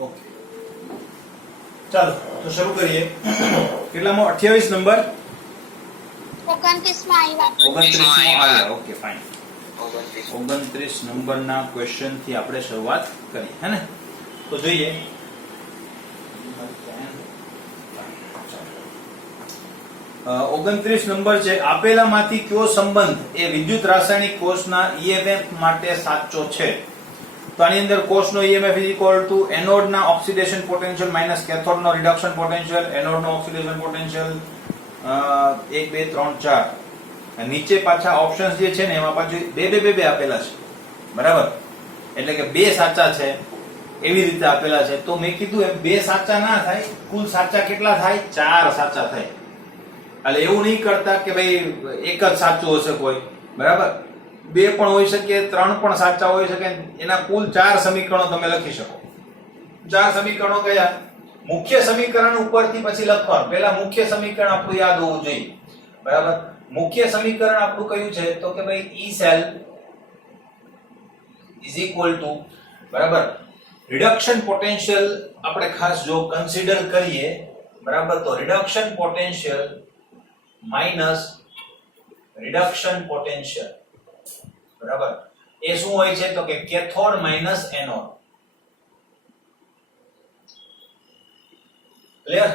Okay, ચાલો તો શરૂ કરીએ. કેટલામાં? 28 નંબર. 29 માં આવ્યા. 29 માં આવ્યા. Okay, fine. 29 નંબરના ક્વેશ્ચન થી આપણે શરૂઆત કરીએ, હે ને? તો જોઈએ. 29 નંબર છે. આપેલામાંથી કયો સંબંધ એ વિદ્યુત રાસાયણિક કોષના EMF માટે સાચો છે? તો આની અંદર કોષનો EMF એનોડના ઓક્સિડેશન પોટેન્શિયલ માઇનસ કેથોડનો રિડક્શન પોટેન્શિયલ. એનોડનો ઓક્સિડેશન પોટેન્શિયલ 1 2 3 4. નીચે પાછા ઓપ્શન્સ જે છે ને એમાં પાછું બે આપેલા છે, બરાબર? એટલે કે બે સાચા છે એવી રીતે આપેલા છે. તો મેં કીધું એમ બે સાચા ના થાય, કુલ સાચા કેટલા થાય? 4 સાચા થાય. એટલે એવું નહીં કરતા કે ભાઈ એક જ સાચું હશે કોઈ, બરાબર? બે પણ હોઈ શકે, 3 પણ સાચા હોઈ શકે. એના કુલ 4 સમીકરણો તમે લખી શકો. 4 સમીકરણો કયા? મુખ્ય સમીકરણ ઉપરથી પછી લખવાનું. પહેલા મુખ્ય સમીકરણ આપણું યાદ હોવું જોઈએ, બરાબર? મુખ્ય સમીકરણ આપણું કયું છે? તો કે ભાઈ E cell is equal to, બરાબર, રિડક્શન પોટેન્શિયલ આપણે ખાસ જો કન્સિડર કરીએ, બરાબર, તો reduction potential minus reduction potential, બરાબર, એ શું હોય છે? તો કે કેથોડ માઈનસ એનોડ. ક્લિયર?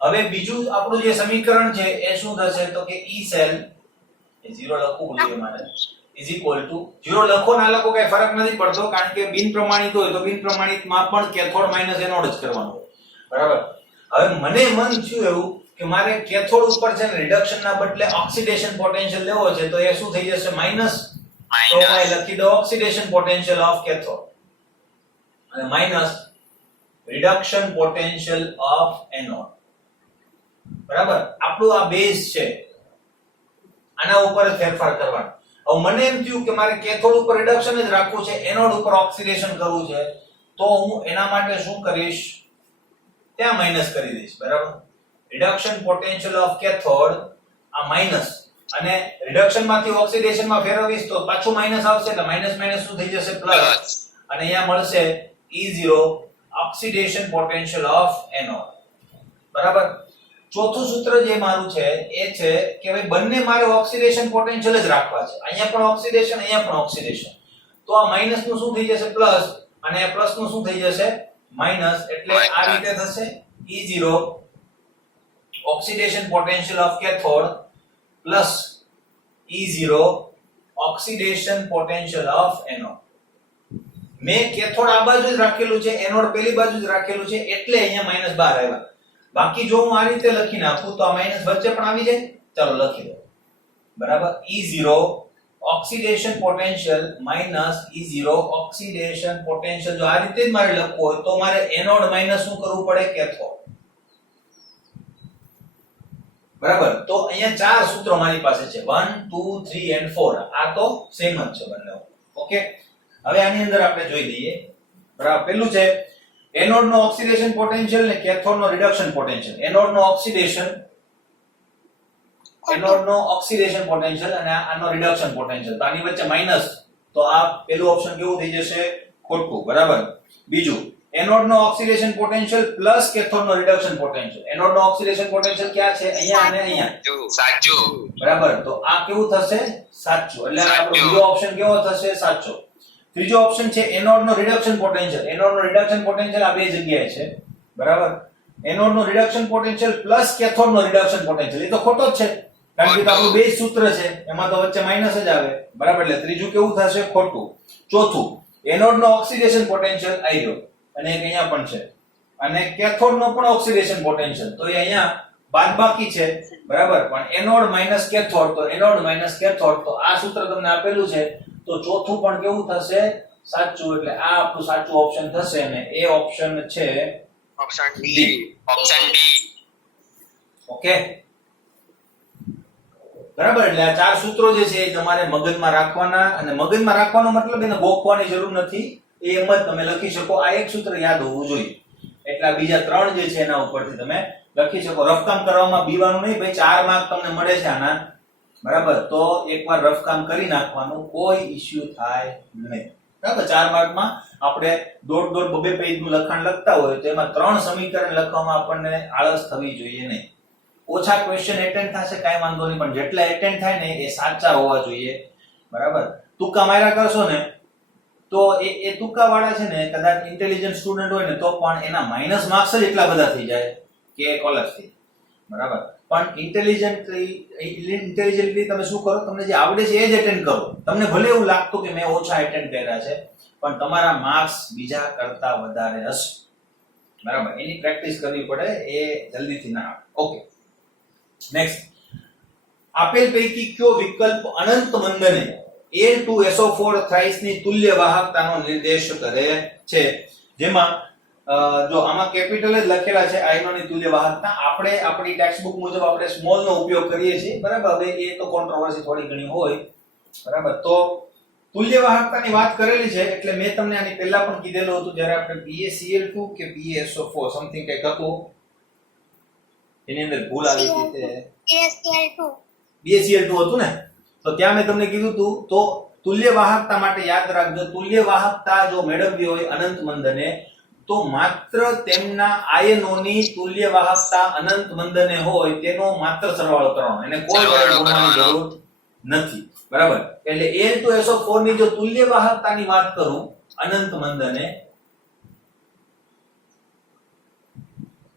હવે બીજું આપણું જે સમીકરણ છે એ શું થશે? તો કે E cell એ 0 લખવું જોઈએ મારે is equal to 0 લખો ના લખો કઈ ફરક નથી પડતો, કારણ કે બિન પ્રમાણિત હોય તો બિન પ્રમાણિતમાં પણ કેથોડ માઈનસ એનોડ જ કરવાનું હોય, બરાબર? હવે મને મન થયું એવું કે મારે કેથોડ ઉપર છે ને રિડક્શન ના બદલે ઓક્સિડેશન પોટેન્શિયલ લેવો છે, તો એ શું થઈ જશે? માઈનસ. તો હું લખી દો ઓક્સિડેશન પોટેન્શિયલ ઓફ કેથોડ અને minus reduction potential of anode, બરાબર? આપણું આ બેઝ છે, આના ઉપર ફેરફાર કરવાનો. હવે મને એમ થયું કે મારે કેથોડ ઉપર રિડક્શન જ રાખવું છે, એનોડ ઉપર ઓક્સિડેશન કરવું છે, તો હું એના માટે શું કરીશ? ત્યાં માઈનસ કરી દઈશ, બરાબર? રિડક્શન પોટેન્શિયલ ઓફ કેથોડ આ માઈનસ, અને રિડક્શન માંથી ઓક્સિડેશન માં ફેરવીશ તો પાછું માઈનસ આવશે, એટલે માઈનસ માઈનસ શું થઈ જશે? પ્લસ. અને અહીંયા મળશે E0 oxidation potential of anode, બરાબર? ચોથું સૂત્ર જે મારું છે એ છે કે ભાઈ બંને મારે ઓક્સિડેશન પોટેન્શિયલ જ રાખવા છે. અહીંયા પણ ઓક્સિડેશન, અહીંયા પણ ઓક્સિડેશન. તો આ માઈનસ નું શું થઈ જશે? પ્લસ. અને આ પ્લસ નું શું થઈ જશે? માઈનસ. એટલે આ રીતે થશે E0 oxidation potential of cathode plus E0 oxidation potential of anode. મેં કેથોડ આ બાજુ જ રાખેલું છે, એનોડ પેલી બાજુ જ રાખેલું છે, એટલે અહીંયા માઈનસ 12 આવ્યા. બાકી જો હું આ રીતે લખી નાખું તો આ માઈનસ વચ્ચે પણ આવી જાય. ચાલો લખી દો, બરાબર? E0 oxidation potential minus E0 oxidation potential. જો આ રીતે જ મારે લખવું હોય તો મારે એનોડ માઈનસ શું કરવું પડે? કેથોડ, બરાબર? તો અહીંયા 4 સૂત્રો મારી પાસે છે, 1 2 3 and 4. આ તો સેમ જ છે બંને. ઓકે, હવે આની અંદર આપણે જોઈ લઈએ, બરાબર? પેલું છે એનોડ નો ઓક્સિડેશન પોટેન્શિયલ ને કેથોડ નો રિડક્શન પોટેન્શિયલ. એનોડ નો ઓક્સિડેશન પોટેન્શિયલ અને આનો રિડક્શન પોટેન્શિયલ. તો આની વચ્ચે માઈનસ, તો આ પેલું ઓપ્શન કેવું થઈ જશે? ખોટું, બરાબર? બીજું, એનોડ નો ઓક્સિડેશન પોટેન્શિયલ પ્લસ કેથોડ નો રિડક્શન પોટેન્શિયલ. એનોડ નો ઓક્સિડેશન પોટેન્શિયલ ક્યાં છે? અહીંયા અને અહીંયા. સાચું, બરાબર? તો આ કેવું થશે? સાચું. એટલે આપણો બીજો ઓપ્શન કેવો થશે? સાચો. ત્રીજો ઓપ્શન છે એનોડ નો રિડક્શન પોટેન્શિયલ. એનોડ નો રિડક્શન પોટેન્શિયલ આ બે જગ્યાએ છે, બરાબર? એનોડ નો રિડક્શન પોટેન્શિયલ પ્લસ કેથોડ નો રિડક્શન પોટેન્શિયલ. એ તો ખોટો જ છે, કારણ કે આપણું બેઝ સૂત્ર છે, એમાં તો વચ્ચે માઈનસ જ આવે, બરાબર? એટલે ત્રીજું કેવું થશે? ખોટું. ચોથું, એનોડ નો ઓક્સિડેશન પોટેન્શિયલ આવ્યો અને એક અહીંયા પણ છે, અને કેથોડ નો પણ ઓક્સિડેશન પોટેન્શિયલ, તો એ અહીંયા બાદબાકી છે, બરાબર? પણ એનોડ માઈનસ કેથોડ, તો એનોડ માઈનસ કેથોડ, તો આ સૂત્ર તમને આપેલું છે. તો ચોથું પણ કેવું થશે? સાચું. એટલે આ આપણું સાચું ઓપ્શન થશે, અને એ ઓપ્શન છે ઓપ્શન ડી. ઓકે, બરાબર? એટલે આ 4 સૂત્રો જે છે એ તમારે મગજમાં રાખવાના, અને મગજમાં રાખવાનો મતલબ એને ગોખવાની જરૂર નથી, એ એમ જ તમે લખી શકો. આ એક સૂત્ર યાદ હોવું જોઈએ, એટલે આ બીજા 3 જે છે એના ઉપરથી તમે લખી શકો. રફકામ કરવામાં બીવાનું નહીં ભાઈ, 4 માર્ક તમને મળે છે આના, બરાબર? તો એકવાર રફ કામ કરી નાખવાનું, કોઈ ઇશ્યુ થાય નહીં. બરાબર 4 માર્કમાં આપણે દોઢ બબે પેજનું લખાણ લખતા હોય તો એમાં 3 સમીકરણ લખવામાં આપણને આળસ થવી જોઈએ નહીં. ઓછા ક્વેશ્ચન એટેન્ડ થશે કાંઈ વાંધો નહીં, પણ જેટલા એટેન્ડ થાય ને એ સાચા હોવા જોઈએ. બરાબર, તુક્કા માર્યા કરશો ને તો એ તુક્કા વાળા છે ને કદાચ ઇન્ટેલિજન્ટ સ્ટુડન્ટ હોય ને તો પણ એના માઈનસ માર્ક્સ જ એટલા બધા થઈ જાય કે કોલેપ્સ થઈ. બરાબર, પણ ઇન્ટેલિજન્ટલી તમે શું કરો, તમને જે આવડે છે એ જ એટેન્ડ કરો. તમને ભલે એવું લાગતું કે મેં ઓછા એટેન્ડ કર્યા છે, પણ તમારા માર્ક્સ બીજા કરતા વધારે હશે. બરાબર, એની પ્રેક્ટિસ કરવી પડે, એ જલ્દીથી ના આવે. ઓકે, નેક્સ્ટ, આપેલ પૈકી કયો વિકલ્પ અનંત મંદને Al2SO4 થ્રાઇસ ની તુલ્ય વાહકતાનો નિર્દેશ કરે છે? જેમાં જો આમાં કેપિટલ જ લખેલા છે આયનોની તુલ્ય વાહકતા. આપણે આપણી ટેક્સ્ટ બુક મુજબ આપણે સ્મોલ નો ઉપયોગ કરીએ છીએ. બરાબર, હવે એ તો કોન્ટ્રોવર્સી થોડી ઘણી હોય. બરાબર, તો તુલ્ય વાહકતાની વાત કરેલી છે એટલે મેં તમને આની પહેલા પણ કીધેલું હતું જ્યારે આપણે BaCl2 કે BaSO4 સમથિંગ કંઈક હતું, એની અંદર ભૂલ આવી હતી તે BaCl2 હતું ને, તો ત્યાં મેં તમને કીધું હતું તો તુલ્ય વાહકતા માટે યાદ રાખજો, તુલ્ય વાહકતા જો મેળવવી હોય અનંત મંદને તો માત્ર તેમના આયનોની તુલ્ય વાહકતા અનંત મંદને હોય તેનો માત્ર સરવાળો કરવાનો, એને કોઈ ગુણવાની જરૂર નથી. બરાબર, એટલે Al2SO4 ની જો તુલ્ય વાહકતાની વાત કરું અનંત મંદને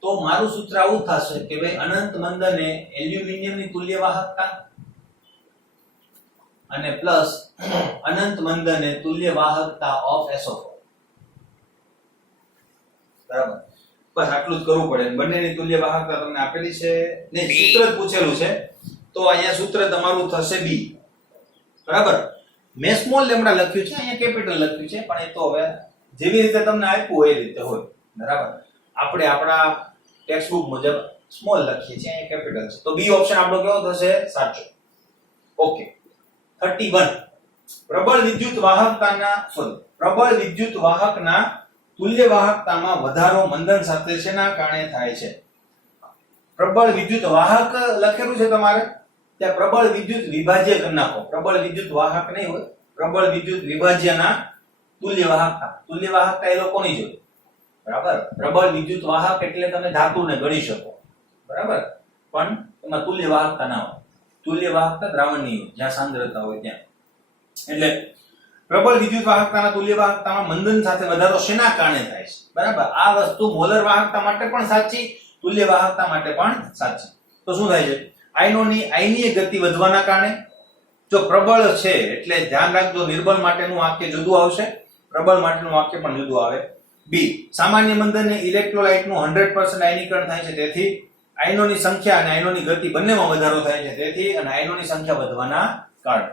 તો મારું સૂત્ર આવું થશે કે ભાઈ અનંત મંદને એલ્યુમિનિયમની તુલ્ય વાહકતા અને પ્લસ અનંત મંદને તુલ્ય વાહકતા ઓફ SO4. બરાબર, બસ આટલું જ કરવું પડે. બંનેની તુલ્ય વાહકતા તમને આપેલી છે ને સૂત્ર જ પૂછેલું છે તો અહીંયા સૂત્ર તમારું થશે B. બરાબર, મેં સ્મોલ લેમ્ડા લખ્યું છે, અહીંયા કેપિટલ લખ્યું છે, પણ એ તો હવે જેવી રીતે તમને આપ્યું હોય એ રીતે હોય. બરાબર, આપણે આપણા ટેક્સ્ટ બુક મુજબ સ્મોલ લખીએ છીએ, અહીંયા કેપિટલ છે, તો B ઓપ્શન આપણો કેવો થશે? સાચો. ઓકે, 31, પ્રબળ વિદ્યુત વાહકના તુલ્ય વાહકતામાં વધારો મંદન સાથે શેના કારણે થાય છે? પ્રબળ વિદ્યુત વાહક લખેલું છે તમારે, ત્યાં પ્રબળ વિદ્યુત વિભાજ્ય કરી નાખો. પ્રબળ વિદ્યુત વાહક નહીં હોય, પ્રબળ વિદ્યુત વિભાજ્યના તુલ્ય વાહકતા. તુલ્ય વાહકતા એ લોકો નહીં જોઈ. બરાબર, પ્રબળ વિદ્યુત વાહક એટલે તમે ધાતુને ગણી શકો. બરાબર, પણ એમાં તુલ્ય વાહકતા ના હોય. તુલ્ય વાહકતા દ્રાવણની હોય, જ્યાં સાંદ્રતા હોય ત્યાં. એટલે પ્રબળ વિદ્યુત વાહકતાના તુલ્ય વાહકતામાં મંદન સાથે વધારો શેના કારણે થાય છે? બરાબર, આ વસ્તુ મોલર વાહકતા માટે પણ સાચી, તુલ્ય વાહકતા માટે પણ સાચી. તો શું થાય છે? આયનોની આયનીય ગતિ વધવાના કારણે. જો પ્રબળ છે એટલે ધ્યાન રાખજો, નિર્બળ માટેનું વાક્ય જુદું આવશે, પ્રબળ માટેનું વાક્ય પણ જુદું આવે. બી, સામાન્ય મંદનને ઇલેક્ટ્રોલાઇટનું 100% આયનીકરણ થાય છે, તેથી આયનોની સંખ્યા અને આયનોની ગતિ બંનેમાં વધારો થાય છે, તેથી અને આયનોની સંખ્યા વધવાના કારણે.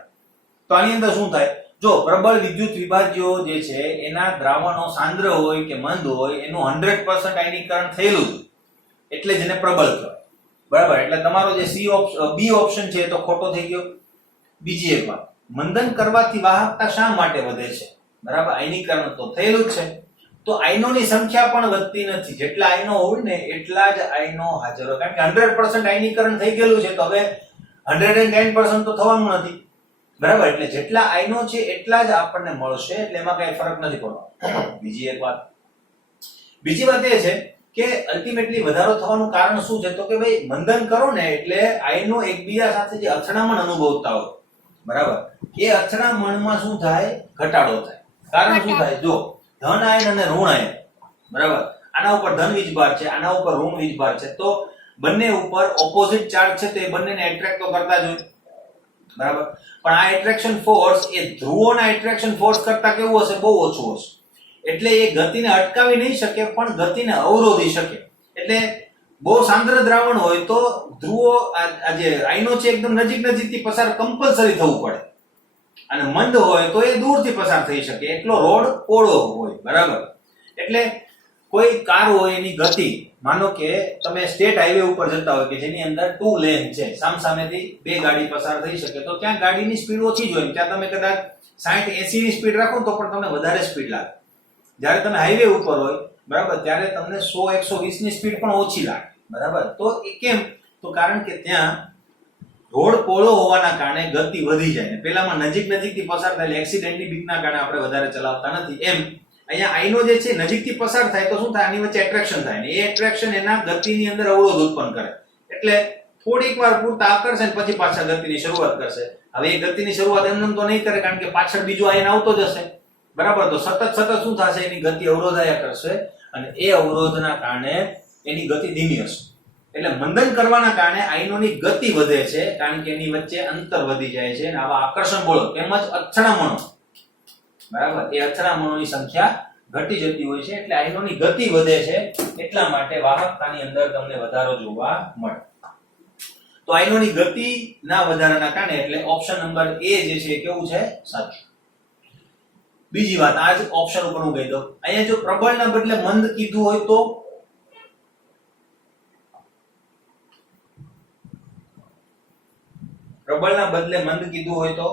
તો આની અંદર શું થાય? જો પ્રબળ વિદ્યુત વિભાજ્યો જે છે એના દ્રાવણો સાંદ્ર હોય કે મંદ હોય એનું 100% આયનીકરણ થયેલું એટલે જેને પ્રબળ કહેવાય. બરાબર, એટલે તમારો જે બી ઓપ્શન છે તો ખોટો થઈ ગયો. બીજી એક વાત, મંદન કરવાથી વાહકતા શા માટે વધે છે? બરાબર, આયનીકરણ તો થયેલું જ છે, તો આયનોની સંખ્યા પણ વધતી નથી. જેટલા આયનો હોય ને એટલા જ આયનો હાજર હોય, કારણ કે 100% આયનીકરણ થઈ ગયેલું છે તો હવે 110% તો થવાનું નથી. બરાબર, એટલે જેટલા આયનો છે એટલા જ આપણને મળશે, એટલે એમાં કઈ ફરક નથી પડવાનો. બીજી એક વાત, બીજી વાત એ છે કે અલ્ટિમેટલી વધારો થવાનું કારણ શું છે? તો કે ભાઈ મંદન કરો ને એટલે આયનો એકબીજા સાથે જે અથડામણ અનુભવતા હોય, બરાબર, એ અથડામણમાં શું થાય? ઘટાડો થાય. કારણ શું થાય? જો ધન આયન અને ઋણ આયન, બરાબર, આના ઉપર ધન વીજભાર છે, આના ઉપર ઋણ વીજભાર છે, તો બંને ઉપર ઓપોઝિટ ચાર્જ છે તો એ બંનેને એટ્રેક્ટ તો કરતા જ હોય. બરાબર, પણ આ એટ્રેક્શન ફોર્સ એ ધ્રુવોના એટ્રેક્શન ફોર્સ કરતા કેવું હશે? બહુ ઓછું હશે. એટલે એ ગતિને અટકાવી નહીં શકે પણ ગતિને અવરોધી શકે. એટલે બહુ સાંદ્ર દ્રાવણ હોય તો ધ્રુવો આ જે આયનો છે એકદમ નજીકથી પસાર કમ્પલસરી થવું પડે, અને મંદ હોય તો એ દૂરથી પસાર થઈ શકે, એટલો રોડ પોળો હોય. બરાબર, એટલે કોઈ કાર હોય એની ગતિ, માનો કે તમે સ્ટેટ હાઈવે ઉપર જતા હોય કે જેની અંદર 2 લેન છે, સામસામેથી 2 ગાડી પસાર થઈ શકે, તો ત્યાં ગાડીની સ્પીડ ઓછી જ હોય, ત્યાં તમે કદાચ 60-80 ની સ્પીડ રાખો તો પણ તમને વધારે સ્પીડ લાગે. જ્યારે તમે હાઈવે ઉપર હોય, બરાબર, ત્યારે તમને 100-120 ની સ્પીડ પણ ઓછી લાગે. બરાબર, તો એ કેમ? તો કારણ કે ત્યાં રોડ પહોળો હોવાના કારણે ગતિ વધી જાય ને પેલામાં નજીકથી પસાર થાય એટલે એક્સિડન્ટની બીકના કારણે આપણે વધારે ચલાવતા નથી. એમ અહીંયા આઈ નો જે છે નજીકથી પસાર થાય તો શું થાય, આની વચ્ચે એટ્રેક્શન થાય ને એ એટ્રેક્શન એના ગતિની અંદર અવરોધ ઉત્પન્ન કરે, એટલે થોડીક વાર પૂરતા આકર્ષે ને પછી પાછા ગતિની શરૂઆત કરશે. હવે એ ગતિની શરૂઆત એમને તો નહીં કરે, કારણ કે પાછળ બીજો આયન આવતો જશે, બરાબર. તો સતત શું થશે, એની ગતિ અવરોધાયા કરશે અને એ અવરોધના કારણે એની ગતિ ધીમી હશે. એટલે મંદન કરવાના કારણે આયનોની ગતિ વધે છે, કારણ કે એની વચ્ચે અંતર વધી જાય છે અને આવા આકર્ષણ બળો તેમજ અથડામણો, બરાબર, એ અથડામણોની સંખ્યા ઘટી જતી હોય છે. એટલે આયનોની ગતિ વધે છે, એટલા માટે વાહકતાની અંદર તમને વધારો જોવા મળે. તો આયનોની ગતિના વધારાના કારણે, એટલે ઓપ્શન નંબર એ જે છે કેવું છે, સાચું. બીજી વાત, આ જ ઓપ્શન ઉપર હું કહી દઉં, અહીંયા જો પ્રબળના બદલે મંદ કીધું હોય તો પ્રબળના બદલે મંદ કીધું હોય તો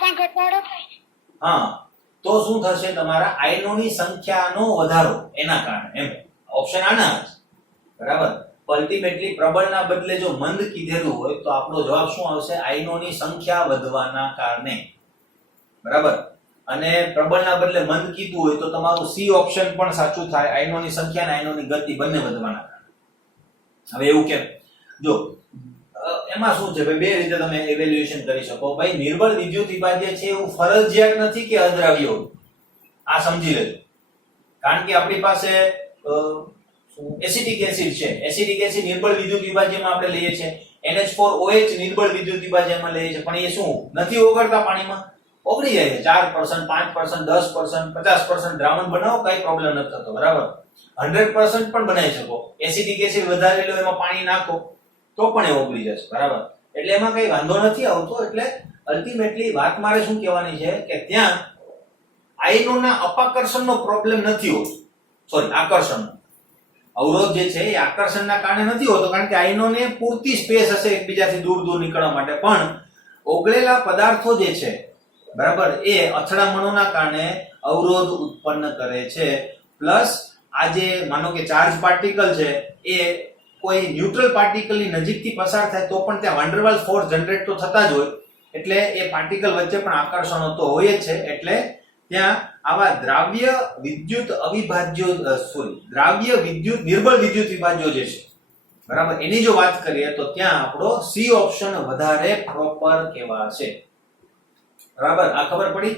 પણ ઘટાડો થાય. હા, તો શું થશે, તમારા આયનોની સંખ્યાનો વધારો એના કારણે. એમ ઓપ્શન આના જ, બરાબર. અલ્ટિમેટલી પ્રબળના બદલે જો મંદ કીધેલું હોય તો આપણો જવાબ શું આવશે, આયનોની સંખ્યા વધવાના કારણે, બરાબર. અને પ્રબળના બદલે મંદ કીધું હોય તો તમારું સી ઓપ્શન પણ સાચું થાય, આયનોની સંખ્યા અને આયનોની ગતિ બંને વધવાના કારણે. હવે એવું કેમ, જો એમાં શું છે ભાઈ, બે રીતે તમે એવેલ્યુએશન કરી શકો. ભાઈ નિર્બળ વિદ્યુત વિભાજ્ય છે એવું ફરજિયાત નથી કે અદ્રાવ્ય હોય, આ સમજી લેજો. કારણ કે આપણી પાસે એસિટિક એસિડ છે, એસિટિક એસિડ નિર્બળ વિદ્યુત વિભાજ્યમાં આપણે લઈએ છીએ, NH4OH નિર્બળ વિદ્યુત વિભાજ્યમાં લઈએ છીએ, પણ એ શું નથી ઓગળતા પાણીમાં, ઓગળી જાય છે. 4%, 5%, 10%, 50% દ્રાવણ બનાવો, કઈ પ્રોબ્લેમ નથી થતો, બરાબર. 100% પણ બનાવી શકો. એસિટિક એસિડ વધારે લો, એમાં પાણી નાખો તો પણ એ ઓગળી જશે, બરાબર. એટલે એમાં કઈ વાંધો નથી આવતો. એટલે અલ્ટિમેટલી વાત મારે શું કહેવાની છે કે ત્યાં આયનોના અપાકર્ષણનો પ્રોબ્લેમ નથી હોતો, સોરી આકર્ષણનો. અવરોધ જે છે એ આકર્ષણના કારણે નથી હોતો, કારણ કે આયનોને પૂરતી સ્પેસ હશે એકબીજાથી દૂર નીકળવા માટે. પણ ઓગળેલા પદાર્થો જે છે, બરાબર, એ અથડામણોના કારણે અવરોધ ઉત્પન્ન કરે છે. પ્લસ આ જે માનો કે ચાર્જ પાર્ટિકલ છે એ કોઈ ન્યુટ્રલ પાર્ટિકલની નજીકથી પસાર થાય તો પણ ત્યાં વાન ડેર વાલ્સ ફોર્સ જનરેટ તો થતા જ હોય, એટલે એ પાર્ટિકલ વચ્ચે પણ આકર્ષણો તો હોય જ છે. એટલે ત્યાં આવા દ્રાવ્ય વિદ્યુત નિર્બળ વિદ્યુત વિભાજ્યો જે છે, બરાબર, એની જો વાત કરીએ તો ત્યાં આપણો સી ઓપ્શન વધારે પ્રોપર કહેવાશે, બરાબર. આ ખબર પડી.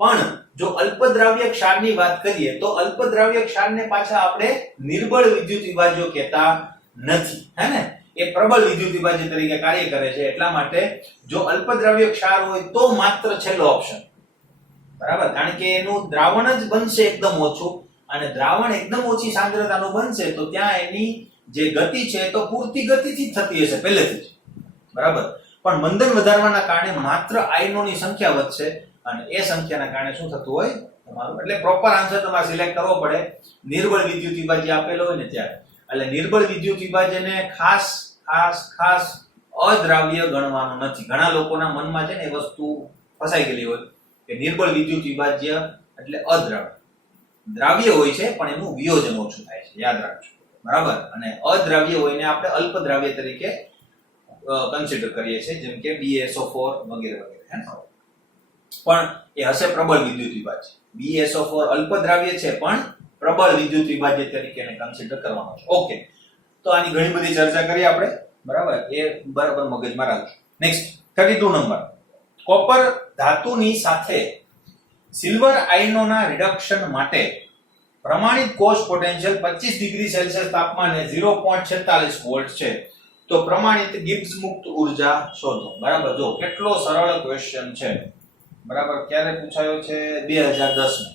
પણ જો અલ્પદ્રાવ્ય ક્ષારની વાત કરીએ તો અલ્પદ્રાવ્ય ક્ષારને પાછા આપણે નિર્બળ વિદ્યુત વિભાજ્યો કહેતા નથી, હે ને. એ પ્રબળ વિદ્યુત વિભાજ્ય તરીકે કાર્ય કરે છે. એટલા માટે જો અલ્પદ્રાવ્ય ક્ષાર હોય તો માત્ર છેલ્લો ઓપ્શન, બરાબર. કારણ કે એનું દ્રાવણ જ બનશે એકદમ ઓછું, અને દ્રાવણ એકદમ ઓછી સાંદ્રતાનું બનશે તો ત્યાં એની જે ગતિ છે તો પૂરતી ગતિથી જ થતી હશે પહેલેથી જ, બરાબર. પણ મંદન વધારવાના કારણે માત્ર આયનોની સંખ્યા વધશે અને એ સંખ્યાના કારણે શું થતું હોય તમારું, એટલે પ્રોપર આન્સર તમારે સિલેક્ટ કરવો પડે. નિર્બળ વિદ્યુત વિભાજ્ય આપેલો હોય ને ત્યારે, એટલે નિર્બળ વિદ્યુત વિભાજ્યને ખાસ અદ્રાવ્ય ગણવાનું નથી. ઘણા લોકોના મનમાં છે ને એ વસ્તુ ફસાઈ ગયેલી હોય કે નિર્બળ વિદ્યુત વિભાજ્ય એટલે અદ્રાવ્ય. દ્રાવ્ય હોય છે પણ એનું વિયોજન ઓછું થાય છે, યાદ રાખજો, બરાબર. અને અદ્રાવ્ય હોય ને આપણે અલ્પદ્રાવ્ય તરીકે કન્સિડર કરીએ છીએ, જેમ કે BaSO4 વગેરે વગેરે, હે ને. પણ એ હશે પ્રબળ વિદ્યુત વિભાજ્ય. BaSO4 અલ્પદ્રાવ્ય છે પણ પ્રબળ વિદ્યુત વિભાજ્ય તરીકે એને કન્સિડર કરવાનો છે. ઓકે, તો આની ઘણી બધી ચર્ચા કરી આપણે, બરાબર. એ બરાબર મગજમાં રાખજો. નેક્સ્ટ 32 નંબર, કોપર ધાતુની સાથે સિલ્વર આયનોના રિડક્શન માટે પ્રમાણિત કોષ પોટેન્શિયલ 25 ડિગ્રી સેલ્સિયસ તાપમાને 0.46 વોલ્ટ છે, તો પ્રમાણિત ગિબ્સ મુક્ત ઉર્જા શોધો, બરાબર. જો કેટલો સરળ ક્વેશ્ચન છે, બરાબર. ક્યારે પૂછાયો છે, 2010 માં,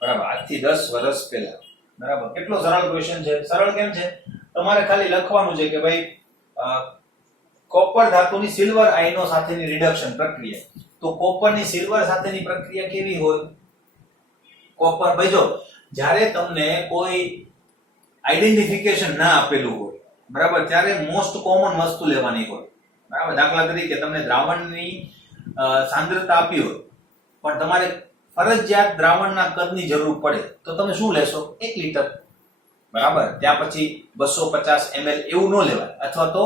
બરાબર, આજથી 10 વર્ષ પહેલા, બરાબર. કેટલો સરળ ક્વેશ્ચન છે. સરળ કેમ છે, તમારે ખાલી લખવાનું છે કે ભાઈ કોપર ધાતુની સિલ્વર આયનો સાથેની રિડક્શન પ્રક્રિયા. તો કોપરની સિલ્વર સાથેની પ્રક્રિયા કેવી હોય, કોપર, ભાઈ જો જ્યારે તમને કોઈ આઈડેન્ટિફિકેશન ના આપેલું હોય, બરાબર, ત્યારે મોસ્ટ કોમન વસ્તુ લેવાની હોય, બરાબર. દાખલા તરીકે તમને દ્રાવણની સાંદ્રતા આપી હોય પણ તમારે ફરજિયાત દ્રાવણના કદની જરૂર પડે તો તમે શું લેશો, 1 લિટર, બરાબર, ત્યાં પછી 250 ml એવું ન લેવાય, અથવા તો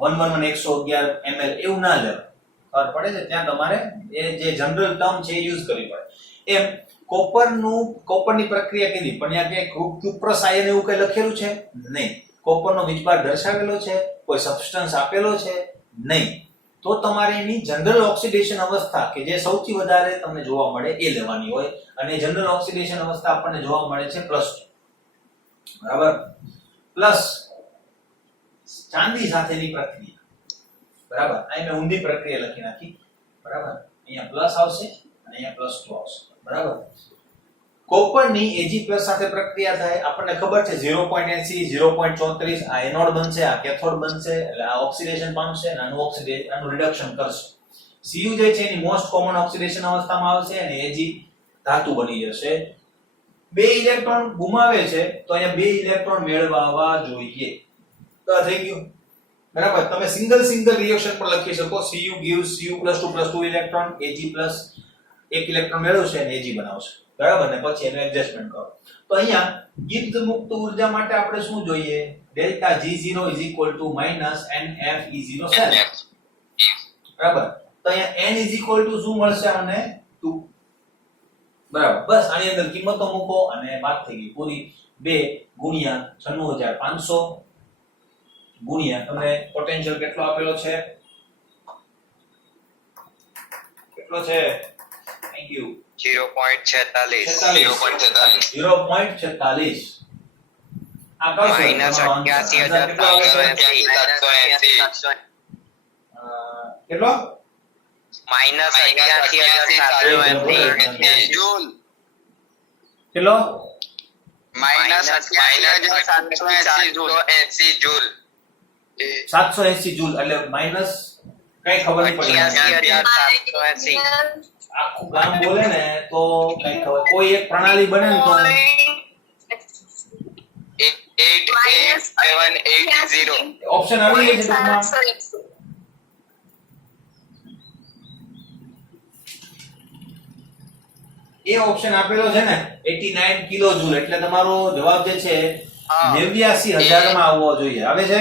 111 ml એવું ના લેવાય. ખબર પડે છે? ત્યાં તમારે એ જે જનરલ ટર્મ છે એ યુઝ કરવી પડે. એમ કોપરની પ્રક્રિયા કીધી, પણ ત્યાં કે ક્યુપ્રસ આયન એવું કઈ લખેલું છે નહીં. કોપરનો વીજભાર દર્શાવેલો છે, કોઈ સબસ્ટન્સ આપેલો છે નહીં. તો તમારે એની જનરલ ઓક્સિડેશન અવસ્થા કે જે સૌથી વધારે તમને જોવા મળે એ લેવાની હોય, અને જનરલ ઓક્સિડેશન અવસ્થા આપણને જોવા મળે છે +2. બરાબર, પ્લસ ચાંદી સાથેની પ્રક્રિયા. બરાબર, અહીં મેં ઊંધી પ્રક્રિયા લખી નાખી. બરાબર, અહીંયા પ્લસ આવશે અને અહીંયા +2 આવશે. બરાબર, કોપરની Ag+ સાથે પ્રક્રિયા થાય. આપણને ખબર છે 0.80 0.34 આ એનોડ બનશે, આ કેથોડ બનશે, એટલે આ ઓક્સિડેશન પામશે અને આનું રિડક્શન કરશે. Cu જે છે એની મોસ્ટ કોમન ઓક્સિડેશન અવસ્થામાં આવશે અને Ag ધાતુ બની જશે. 2 ઇલેક્ટ્રોન ગુમાવે છે તો અહીંયા 2 ઇલેક્ટ્રોન મેળવવા જોઈએ. તો આ થઈ ગયું. બરાબર, તમે સિંગલ રિએક્શન પર લખી શકો. Cu gives Cu+2 electron, Ag+ 1 electron મેળવશે અને Ag બનાવશે. બરાબર, ને પછી એનું એડજસ્ટમેન્ટ કરો. તો અહીંયા ગિબ્સ મુક્ત ઉર્જા માટે આપણે શું જોઈએ? Delta G0 = -NFE0 cell. બરાબર, તો અહીંયા n શું મળશે અમને? 2. બરાબર, બસ આની અંદર કિંમતો મૂકો અને વાત થઈ ગઈ પૂરી. 2 ગુણ્યા 96500 ગુણ્યા તમને પોટેન્શિયલ કેટલો આપેલો છે? કેટલો છે? Thank you. 0.46. 0.46. આ કરશો કેટલો? -88780 જૂલ. કેટલો? -88780 જૂલ. 780 જૂલ. એટલે માઈનસ કઈ ખબર નહીં પડે. 88780. આખું ગામ બોલે ને તો કઈ ખબર. કોઈ એક પ્રણાલી બને ને તો 88780. ઓપ્શન આવી ગઈ છે ટૂંકમાં. એ ઓપ્શન આપેલો છે ને 89 કિલો જૂલ. એટલે તમારો જવાબ જે છે 89000 માં આવવો જોઈએ. આવે છે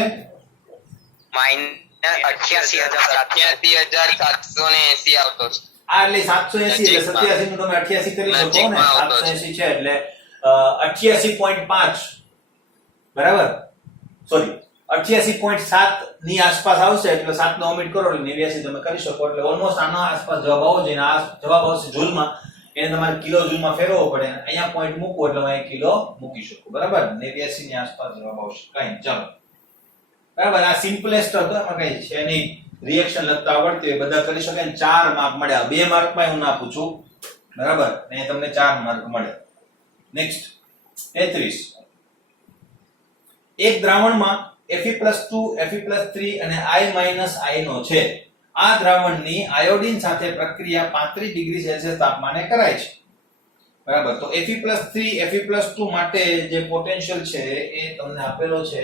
-88780 આવતો છે. આ એટલે 780 એટલે 87 નું તમે 88 કરી શકો ને. 780 છે એટલે 88.5 બરાબર, સોરી 88.7 ની આસપાસ આવશે. એટલે 7 નો ઓમિટ કરો એટલે 89 તમે કરી શકો. એટલે ઓલમોસ્ટ આના આસપાસ જવાબ આવવો જોઈએ. આ જવાબ આવશે જૂલમાં. એને તમારે કિલો જૂલમાં ફેરવવો પડે. અહીંયા પોઈન્ટ મૂકો એટલે હું અહીં કિલો મૂકી શકું. બરાબર, 89 ની આસપાસ જવાબ આવશે. કઈ ચાલો. બરાબર, આ સિમ્પલેસ્ટ હતો, એમાં કઈ છે નહીં. રિએક્શન લખતા આવડતી હોય બધા કરી શકે. 4 માર્ક મળ્યા. 2 માર્કમાં હું ના પૂછું. બરાબર, ને તમને 4 માર્ક મળે. નેક્સ્ટ 33. એક દ્રાવણમાં Fe+2 Fe+3 અને I- આયનો છે. આ દ્રાવણની આયોડીન સાથે પ્રક્રિયા 35 ડિગ્રી સેલ્સિયસ તાપમાને કરાય છે. બરાબર, તો Fe+3 Fe+2 માટે જે પોટેન્શિયલ છે એ તમને આપેલો છે.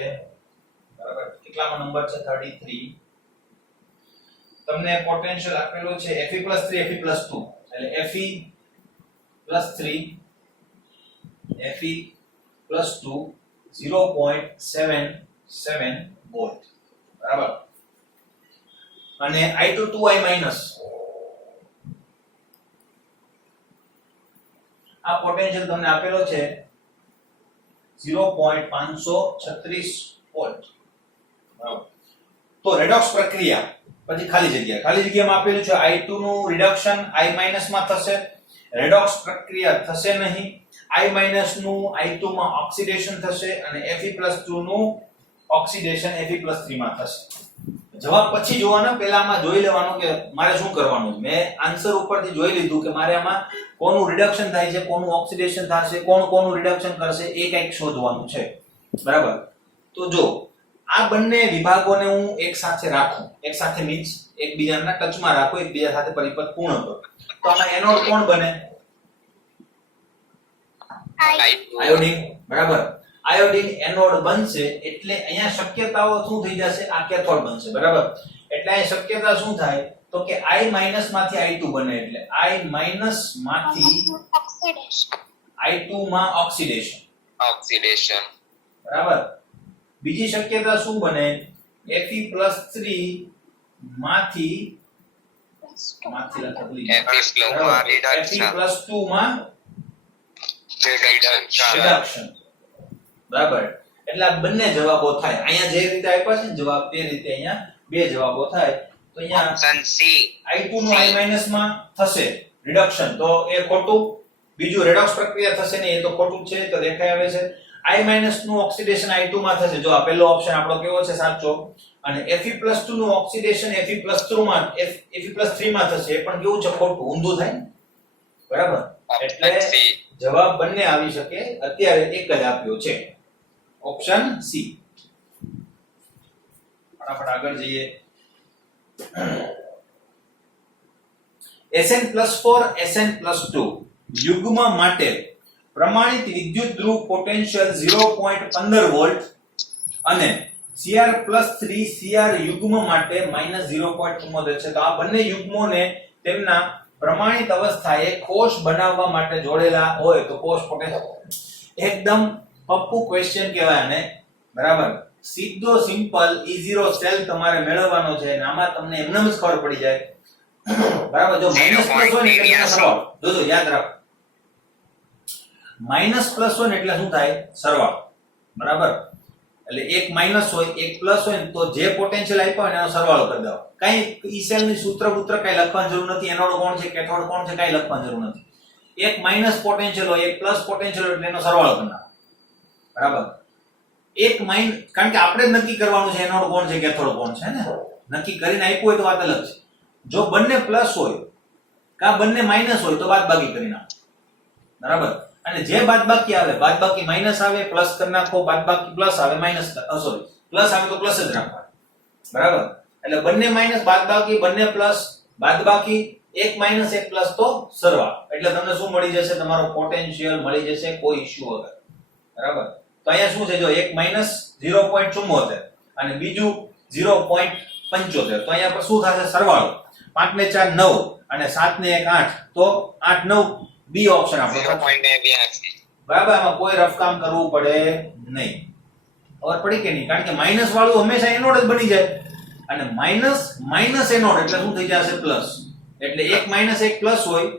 બરાબર, કેટલામો નંબર છે? 33. તમને પોટેન્શિયલ આપેલો છે Fe+3 Fe+2 એટલે Fe+3 Fe+2 0.77 વોલ્ટ. બરાબર, અને I2 2I- આ પોટેન્શિયલ તમને આપેલો છે 0.536 વોલ્ટ. બરાબર, તો રેડોક્સ પ્રક્રિયા પછી ખાલી જગ્યામાં આપેલું છે I2 નું રિડક્શન I- માં થશે. રેડોક્સ પ્રક્રિયા થશે નહીં. I- નું I2 માં ઓક્સિડેશન થશે અને Fe+2 નું ઓક્સિડેશન Fe+3 માં થશે. જવાબ પછી જોવાના, પહેલામાં જોઈ લેવાનું કે મારે શું કરવાનું છે. મેં આન્સર ઉપરથી જોઈ લીધું કે મારે આમાં કોનું રિડક્શન થાય છે, કોનું ઓક્સિડેશન થશે, કોનું રિડક્શન કરશે, એ કંઈક શોધવાનું છે. બરાબર, તો જો આ બંને વિભાગોને હું એક સાથે રાખું, એક સાથે મીન્સ એકબીજાના ટચમાં રાખું, એકબીજા સાથે પરિપથ પૂર્ણ કરું, તો આમાં એનોડ કોણ બને? આયોડિન. બરાબર, આયોડિન એનોડ બનશે એટલે અહીંયા શક્યતાઓ શું થઈ જશે? આ કેથોડ બનશે. બરાબર, એટલે અહીં શક્યતા શું થાય તો કે I- માંથી I2 બને. એટલે I- માંથી I2 માં ઓક્સિડેશન. બરાબર. બીજી શક્યતા શું બને? Fe+3 માંથી લખી Fe માં reduction. Fe+2 માં Reduction. રિડક્શન. બરાબર. એટલે આ બંને જવાબો થાય. અહીંયા જે રીતે આપ્યા છે ને જવાબ તે રીતે અહીંયા બે જવાબો થાય. તો અહીંયા Option C. I2 નું I- માં થશે રિડક્શન, તો એ ખોટું. બીજું રેડોક્સ પ્રક્રિયા થશે ને એ તો ખોટું છે, તો દેખાઈ આવે છે. I- નું ઓક્સિડેશન I2 માં થશે. જો આ પહેલો ઓપ્શન આપણો કેવો છે? સાચો. અને Fe+2 નું ઓક્સિડેશન Fe+3 માં થશે, એ પણ કેવું છે? ખોટું, ઊંધું થાય ને. બરાબર. એટલે Option C. જવાબ બંને આવી શકે. અત્યારે એક જ આપ્યો છે, ઓપ્શન સી. ફટાફટ આગળ જઈએ. Sn+4 Sn+2 યુગ્મ માટે પ્રમાણિત વિદ્યુત ધ્રુવ પોટેન્શિયલ 0.15 વોલ્ટ અને Cr+3 Cr યુગ્મ માટે -0.74 છે. તો આ બંને યુગ્મોને તેમના પ્રમાણિત અવસ્થાએ કોષ બનાવવા માટે જોડેલા હોય તો કોષ પોટેન્શિયલ. એકદમ પપ્પુ ક્વેશ્ચન કહેવાય આને. બરાબર. સીધો સિમ્પલ E0 સેલ તમારે મેળવવાનો છે અને આમાં તમને એમનેમ જ ખબર પડી જાય. બરાબર. જો માઈનસ પ્લસ હોય ને એટલે સરવાળો. જોજો યાદ રાખો, માઈનસ પ્લસ હોય ને એટલે શું થાય? સરવાળો. બરાબર. એટલે એક માઈનસ હોય એક પ્લસ હોય ને તો જે પોટેન્શિયલ આપ્યો હોય એનો સરવાળો કરી દો. કઈ ઈ સેલ ની સૂત્ર કઈ લખવાની જરૂર નથી. એનોડ કોણ છે કેથોડ કોણ છે કઈ લખવાની જરૂર નથી. એક માઈનસ પોટેન્શિયલ હોય એક પ્લસ પોટેન્શિયલ હોય એટલે એનો સરવાળો કરી નાખો. બરાબર. એક કારણ કે આપણે જ નક્કી કરવાનું છે એનોડ કોણ છે કેથોડ કોણ છે ને. નક્કી કરીને આપ્યું હોય તો વાત અલગ છે. જો બંને પ્લસ હોય કા બંને માઈનસ હોય તો બાદબાકી કરી નાખો. બરાબર. અને જે બાદબાકી આવે, બાદબાકી માઈનસ આવે, પ્લસ કરી નાખો, બાદબાકી પ્લસ આવે, માઈનસ સોરી પ્લસ આવે તો પ્લસ જ રાખવાનો. બરાબર. એટલે બંને માઈનસ બાદબાકી, બંને પ્લસ બાદબાકી, એક માઈનસ એક પ્લસ તો સરવાળો. એટલે તમને શું મળી જશે? તમારો પોટેન્શિયલ મળી જશે, કોઈ ઇશ્યુ વગર. બરાબર. તો અહીંયા શું છે? જો એક માઈનસ 0.74 અને બીજું 0.75. તો અહીંયા પર શું થશે? સરવાળો. 5 ને 4 9 અને 7 ને 1 8. તો 8 9 બી ઓપ્શન આપણો. 0.82. બરાબર. આમાં કોઈ રફ કામ કરવું પડે નહીં. ખબર પડી કે નહીં? કારણ કે માઈનસ વાળું હંમેશા એનોડ જ બની જાય અને માઈનસ માઈનસ એનોડ એટલે શું થઈ જશે? પ્લસ. એટલે એક માઈનસ એક પ્લસ હોય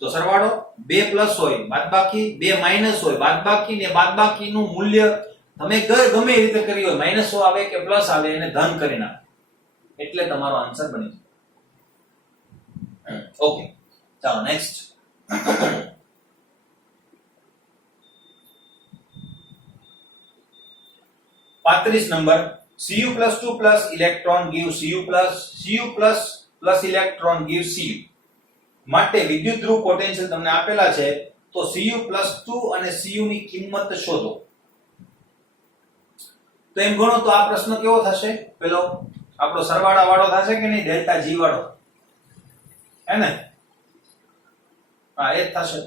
તો સરવાળો, બે પ્લસ હોય બાદબાકી, બે માઈનસ હોય બાદબાકી, ને બાદબાકીનું મૂલ્ય તમે ગમે એ રીતે કરી હોય, માઈનસ આવે કે પ્લસ આવે એને ધન કરી નાખો એટલે તમારો આન્સર બની જાય. ઓકે, ચાલો next. 35 number. Cu+2+ electron gives Cu++ electron gives Cu માટે વિદ્યુત ધ્રુવ પોટેન્શિયલ તમને આપેલા છે. તો Cu+2 અને Cu ની કિંમત શોધો. તો એમ ગણો તો આ પ્રશ્ન કેવો થશે? પેલો આપણો સરવાળા વાળો થશે કે નહીં? ડેલ્ટા G વાળો હે ને? હા, એ જ થશે.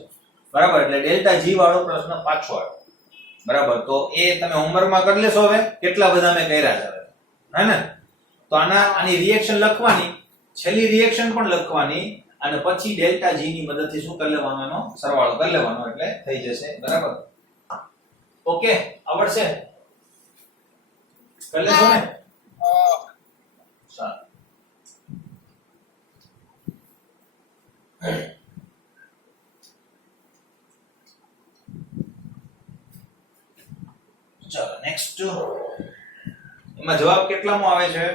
બરાબર. એટલે ડેલ્ટા G વાળો પ્રશ્ન પાછો આવ્યો. બરાબર. તો એ તમે હોમવર્કમાં કરી લેશો. હવે કેટલા બધા મેં કર્યા છે હે ને? તો આની રિએક્શન લખવાની, છેલ્લી રિએક્શન પણ લખવાની અને પછી ડેલ્ટા G ની મદદથી શું કરી લેવાનો? એનો સરવાળો કરી લેવાનો એટલે થઈ જશે. બરાબર. ઓકે, આવડશે? કરી લેશો ને? સારું. ચાલો નેક્સ્ટ. એમાં જવાબ કેટલામો આવે છે?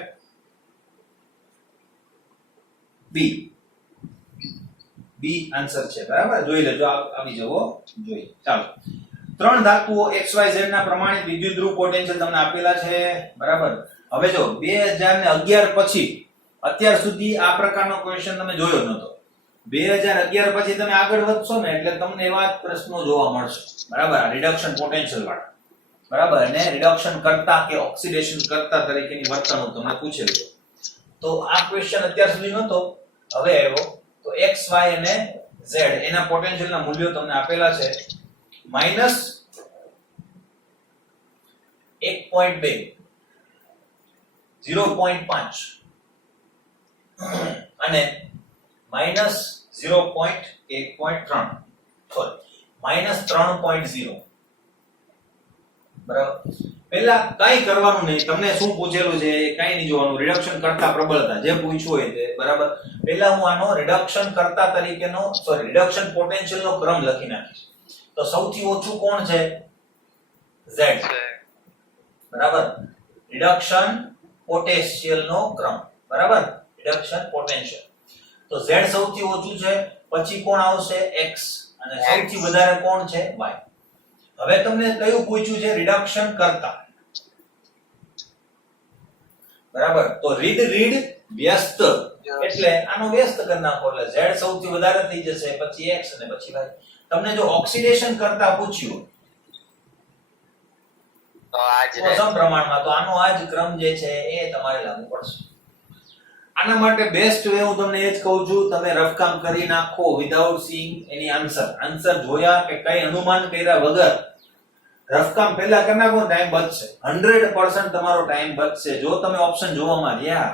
બી. બી આન્સર છે. બરાબર. જોઈ લેજો, આવી જવો જોઈએ. ચાલો, ત્રણ ધાતુઓ XYZ ના પ્રમાણિત વિદ્યુત ધ્રુવ પોટેન્શિયલ તમને આપેલા છે. બરાબર. હવે જો 2011 પછી અત્યાર સુધી આ પ્રકારનો ક્વેશ્ચન તમે જોયો જ નતો. 2011 પછી તમે આગળ વધશો ને એટલે તમને એવા પ્રશ્નો જોવા મળશે. બરાબર. રિડક્શન પોટેન્શિયલ વાળા. બરાબર. અને રિડક્શન કરતા કે ઓક્સિડેશન કરતા તરીકેની વર્તણૂક તમને પૂછેલું. તો આ ક્વેશ્ચન અત્યાર સુધી નતો, હવે આવ્યો. તો x, y અને z એના પોટેન્શિયલના મૂલ્યો તમને આપેલા છે. -1.2, 0.5 અને -0.1.3 સોરી -3.0. બરાબર. પહેલા કઈ કરવાનું નહીં, તમને શું પૂછેલું છે એ કઈ નહીં જોવાનું, રિડક્શન કરતા પ્રબળતા જે પૂછ્યું હોય તે, બરાબર. પહેલા હું આનો રિડક્શન કરતા તરીકેનો રિડક્શન પોટેન્શિયલ નો ક્રમ લખી નાખીશ. તો સૌથી ઓછું કોણ છે? Z, બરાબર. રિડક્શન પોટેન્શિયલ નો ક્રમ, બરાબર. રિડક્શન પોટેન્શિયલ, તો Z સૌથી ઓછું છે, પછી કોણ આવશે? X, અને સૌથી વધારે કોણ છે? Y. હવે તમને કયું પૂછ્યું છે? રિડક્શન કરતા, બરાબર. તો રીડ વ્યસ્ત, એટલે આનો વ્યસ્ત કરી નાખો, એટલે Z સૌથી વધારે થઈ જશે, પછી X અને પછી Y. તમને જો ઓક્સિડેશન કરતા પૂછ્યું તો આજ તો સમપ્રમાણમાં, તો આનો આ જ ક્રમ જે છે એ તમારે લાગુ પડશે. આના માટે બેસ્ટ વે હું તમને એ જ કહું છું, તમે રફ કામ કરી નાખો વિધાઉટ સીઈંગ એની આન્સર જોયા કે કઈ અનુમાન કર્યા વગર રફ કામ પહેલા કરી નાખો, ટાઈમ બચશે. 100% તમારો ટાઈમ બચશે. જો તમે ઓપ્શન જોવામાં રહ્યા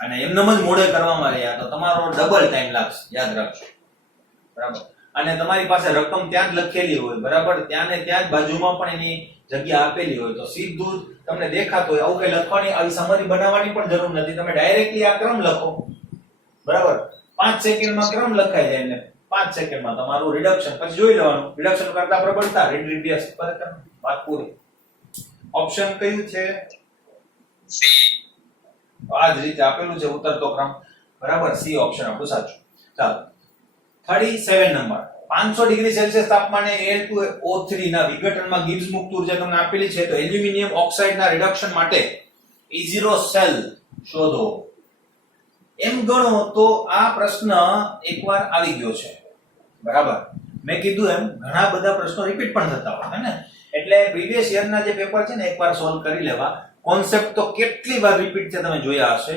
અને એમનેમ જ મોડે કરવામાં રહ્યા તો તમારો ડબલ ટાઈમ લાગશે, યાદ રાખજો, બરાબર. અને તમારી પાસે રકમ ત્યાં જ લખેલી હોય, બરાબર, ત્યાં ને ત્યાં જ બાજુમાં પણ એની જગ્યા આપેલી હોય, તો સીધું તમને દેખાતો હોય. આવું કઈ લખવાની, આવી સમરી બનાવવાની પણ જરૂર નથી, તમે ડાયરેક્ટલી આ ક્રમ લખો, બરાબર. 5 સેકન્ડમાં ક્રમ લખાઈ જાય ને 5 સેકન્ડમાં તમારું રિડક્શન, પછી જોઈ લેવાનું રિડક્શન કરતા પ્રબળતા, રીડ વાત પૂરી. ઓપ્શન કયું છે? સી. આ જ રીતે આપેલું છે ઉતરતો ક્રમ, બરાબર. સી ઓપ્શન આપણું સાચું. ચાલો 37 નંબર. 500 ડિગ્રી સેલ્સિયસ તાપમાને Al2O3 ના વિઘટનમાં ગિબ્સ મુક્ત ઉર્જા તમને આપેલી છે, તો એલ્યુમિનિયમ ઓક્સાઇડ ના રિડક્શન માટે E0 સેલ શોધો. એમ ગણો તો આ પ્રશ્ન એકવાર આવી ગયો છે, બરાબર. મેં કીધું એમ ઘણા બધા પ્રશ્નો રિપીટ પણ થતા હોય ને, એટલે પ્રીવિયસ યર ના જે પેપર છે ને એકવાર સોલ્વ કરી લેવા. કોન્સેપ્ટ તો કેટલી વાર રિપીટ છે તમે જોયા હશે,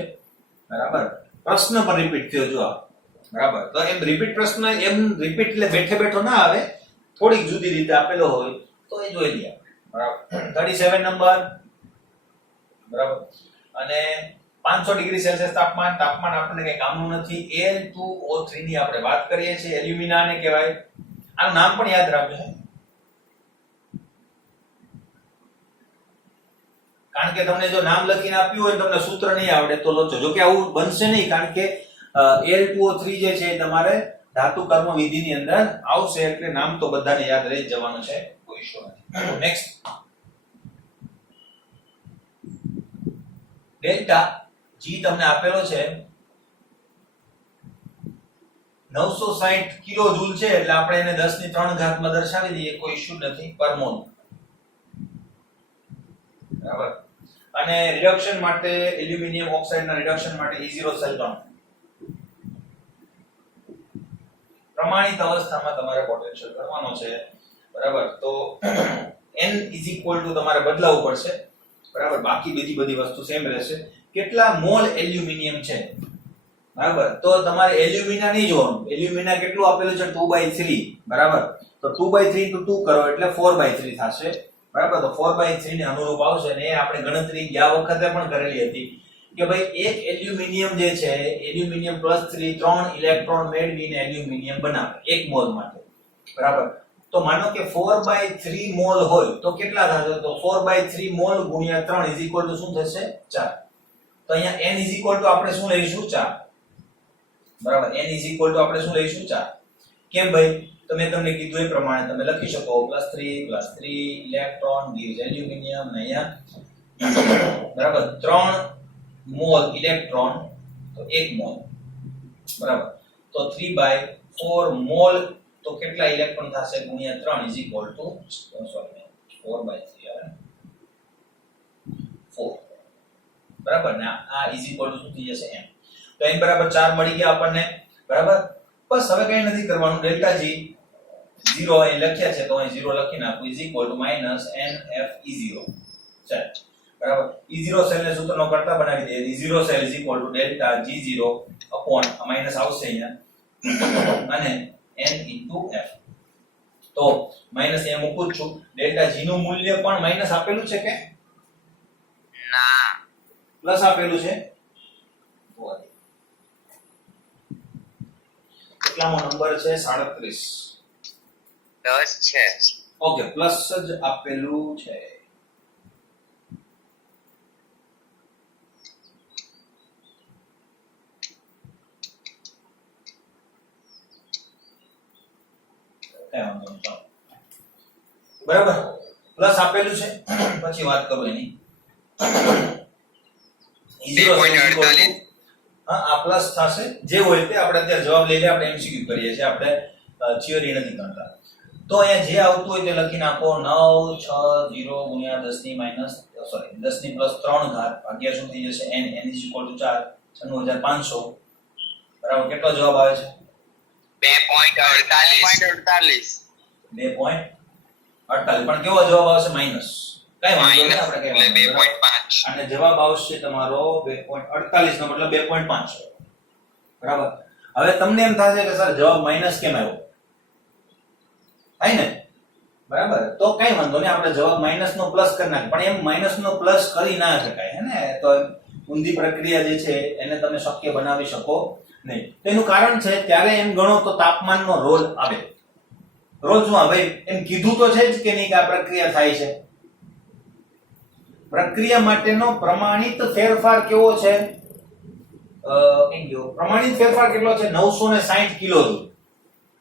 બરાબર. પ્રશ્ન પણ રિપીટ થયો જો, બરાબર. તો એમ રિપીટ પ્રશ્ન એમ રિપીટ એટલે બેઠે બેઠો ના આવે, થોડીક જુદી રીતે આપેલો હોય તો એ જોઈ લઈએ, બરાબર. 37 નંબર, બરાબર. અને 500 ડિગ્રી સેલ્સિયસ તાપમાન આપણને કઈ કામનું નથી. Al2O3 ની આપણે વાત કરીએ છીએ, એલ્યુમિનાને કહેવાય. આનું નામ પણ યાદ રાખજો, કારણ કે તમને જો નામ લખીને આપ્યું હોય તમને સૂત્ર નહીં આવડે તો લોચો. જો કે આવું બનશે નહીં, કારણ કે Al2O3 જે છે તમારે ધાતુ કર્મ વિધિની અંદર આવશે, એટલે નામ તો બધાને યાદ રહી જવાનું છે, કોઈ ઇશ્યુ નથી. નેક્સ્ટ, ડેલ્ટા જી તમને આપેલો છે 960 કિલો જૂલ છે, એટલે આપણે એને 10 ની 3 ઘાતમાં દર્શાવી દઈએ, કોઈ ઇશ્યુ નથી, પર મોલ, બરાબર. અને રિડક્શન માટે એલ્યુમિનિયમ ઓક્સાઇડના રિડક્શન માટે E0 સેલ પ્રમાણિત અવસ્થામાં તમારે પોટેન્શિયલ કરવાનો છે, બરાબર. તો n તમારે બદલાવવું પડશે, બરાબર. બાકી બધી વસ્તુ સેમ રહેશે. કેટલા મોલ એલ્યુમિનિયમ છે, બરાબર. તો તમારે એલ્યુમિના નહીં જોવાનું, એલ્યુમિના કેટલું આપેલું છે? 2/3, બરાબર. તો 2/3 * 2 કરો એટલે 4/3 થશે, બરાબર. તો 4/3 ને અનુરૂપ આવશે, ને આપણે ગણતરી ગયા વખતે પણ કરેલી હતી કે ભાઈ એક એલ્યુમિનિયમ જે છે, એલ્યુમિનિયમ +3 3 ઇલેક્ટ્રોન મેળવીને એલ્યુમિનિયમ બનાવે એક મોલ માટે, બરાબર. તો માનો કે 4/3 મોલ હોય તો કેટલા થશે? તો 4/3 મોલ ગુણ્યા 3 શું થશે? 4. તો અહીંયા n આપણે શું લઈશું? 4, બરાબર. n આપણે શું લઈશું? 4. કેમ ભાઈ? તો મેં તમને કીધું એ પ્રમાણે તમે લખી શકો +3 ઇલેક્ટ્રોન gives એલ્યુમિનિયમ, ને અહીંયા બરાબર 3 મોલ ઇલેક્ટ્રોન તો 1 મોલ, બરાબર. તો 3/4 મોલ તો કેટલા ઇલેક્ટ્રોન થશે ગુણ્યા 3 4, બરાબર. ને આ શું થઈ જશે? m. તો n બરાબર 4 મળી ગયા આપણને, બરાબર. બસ હવે કઈ નથી કરવાનું. ડેલ્ટા જી 0 અહીં લખ્યા છે તો અહીં 0 લખી નાખું -NfE0 છે, બરાબર. E0 સેલ ને સૂત્રનો કરતા બનાવી દઈએ. E0 cell delta G0 upon minus આવશે અહીંયા અને n * f. તો માઈનસ અહીંયા મૂકું છું. ડેલ્ટા G નું મૂલ્ય પણ માઈનસ આપેલું છે કે ના, પ્લસ આપેલું છે? કેટલામો નંબર છે? 37. 10 છે. ઓકે, પ્લસ જ આપેલું છે, કઈ વાંધો નહીં ચાલો. બરાબર પ્લસ આપેલું છે પછી વાત કરું એની હા આ પ્લસ થશે જે હોય તે આપણે અત્યારે જવાબ લઈ લે આપણે એમસીક્યુ કરીએ છીએ આપણે થિયરી નથી કરતા તો અહીંયા જે આવતું હોય તે લખી નાખો 960 ગુણ્યા 10 ની માઈનસ સોરી 10 ની પ્લસ 3 ઘાત ભાગ્યા શું થઈ જશે n n 4 96500 બરાબર કેટલો જવાબ આવે છે 2.48 2.48 પણ કેવો જવાબ આવશે માઈનસ કઈ વાંધો નહીં આપણે કઈ વાંધો નહીં. 2.5 અને જવાબ આવશે તમારો 2.48 નો મતલબ 2.5 બરાબર હવે તમને એમ થશે કે સર જવાબ માઈનસ કેમ આવ્યો થાય ને બરાબર તો કઈ વાંધો નહીં આપણે જવાબ માઈનસ નો પ્લસ કરી નાખીએ પણ એમ માઈનસ નો પ્લસ કરી ના શકાય હે ને તો ઊંધી પ્રક્રિયા જે છે એને તમે શક્ય બનાવી શકો નહીં તેનું કારણ છે ત્યારે એમ ગણો તો તાપમાનનો રોલ આવે રોલ શું આવે એમ કીધું તો છે જ કે નહીં કે આ પ્રક્રિયા થાય છે પ્રક્રિયા માટેનો પ્રમાણિત ફેરફાર કેવો છે પ્રમાણિત ફેરફાર કેટલો છે 960 કિલોજૂલ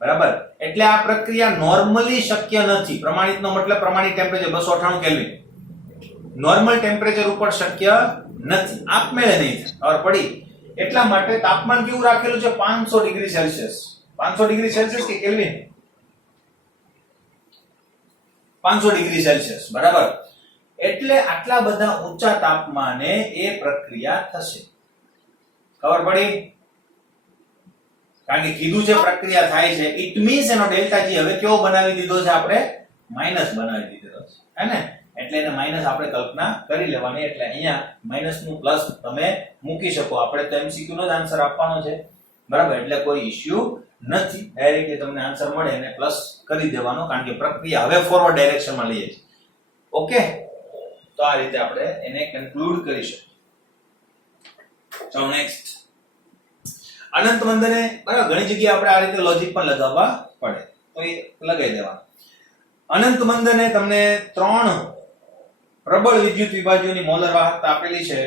બરાબર એટલે આ પ્રક્રિયા નોર્મલી શક્ય નથી પ્રમાણિતનો મતલબ પ્રમાણિત ટેમ્પરેચર 298 કેલ્વિન નોર્મલ ટેમ્પરેચર ઉપર શક્ય નથી આપમેળે નહીં ખબર પડી એટલા માટે તાપમાન કેવું રાખેલું છે 500 ડિગ્રી સેલ્સિયસ 500 ડિગ્રી સેલ્સિયસ કે કેલ્વિન 500 ડિગ્રી સેલ્સિયસ બરાબર એટલે આટલા બધા ઊંચા તાપમાને એ પ્રક્રિયા થશે ખબર પડી કારણ કે કીધું છે પ્રક્રિયા થાય છે ઇટ મીન્સ એનો ડેલ્ટા જી હવે કેવો બનાવી દીધો છે આપણે માઈનસ બનાવી દીધો છે હે ને એટલે એને માઈનસ આપણે કલ્પના કરી લેવાની એટલે અહીંયા માઈનસ નું પ્લસ તમે મૂકી શકો આપણે તો એમસીક્યુ નો જ આન્સર આપવાનો છે બરાબર એટલે કોઈ ઇશ્યુ નથી ડાયરેક્ટલી તમને આન્સર મળે એને પ્લસ કરી દેવાનો કારણ કે પ્રક્રિયા હવે ફોરવર્ડ ડાયરેક્શનમાં લઈએ છે ઓકે તો આ રીતે આપણે એને કન્ક્લુડ કરી શકીએ ચાલો નેક્સ્ટ અનંત મંદને બરાબર ઘણી જગ્યાએ આપણે આ રીતે લોજિક પણ લગાવવા પડે તો એ લગાવી દેવાનું અનંત મંદને તમને 3 પ્રબળ વિદ્યુત વિભાજ્યોની મોલર વાહકતા આપેલી છે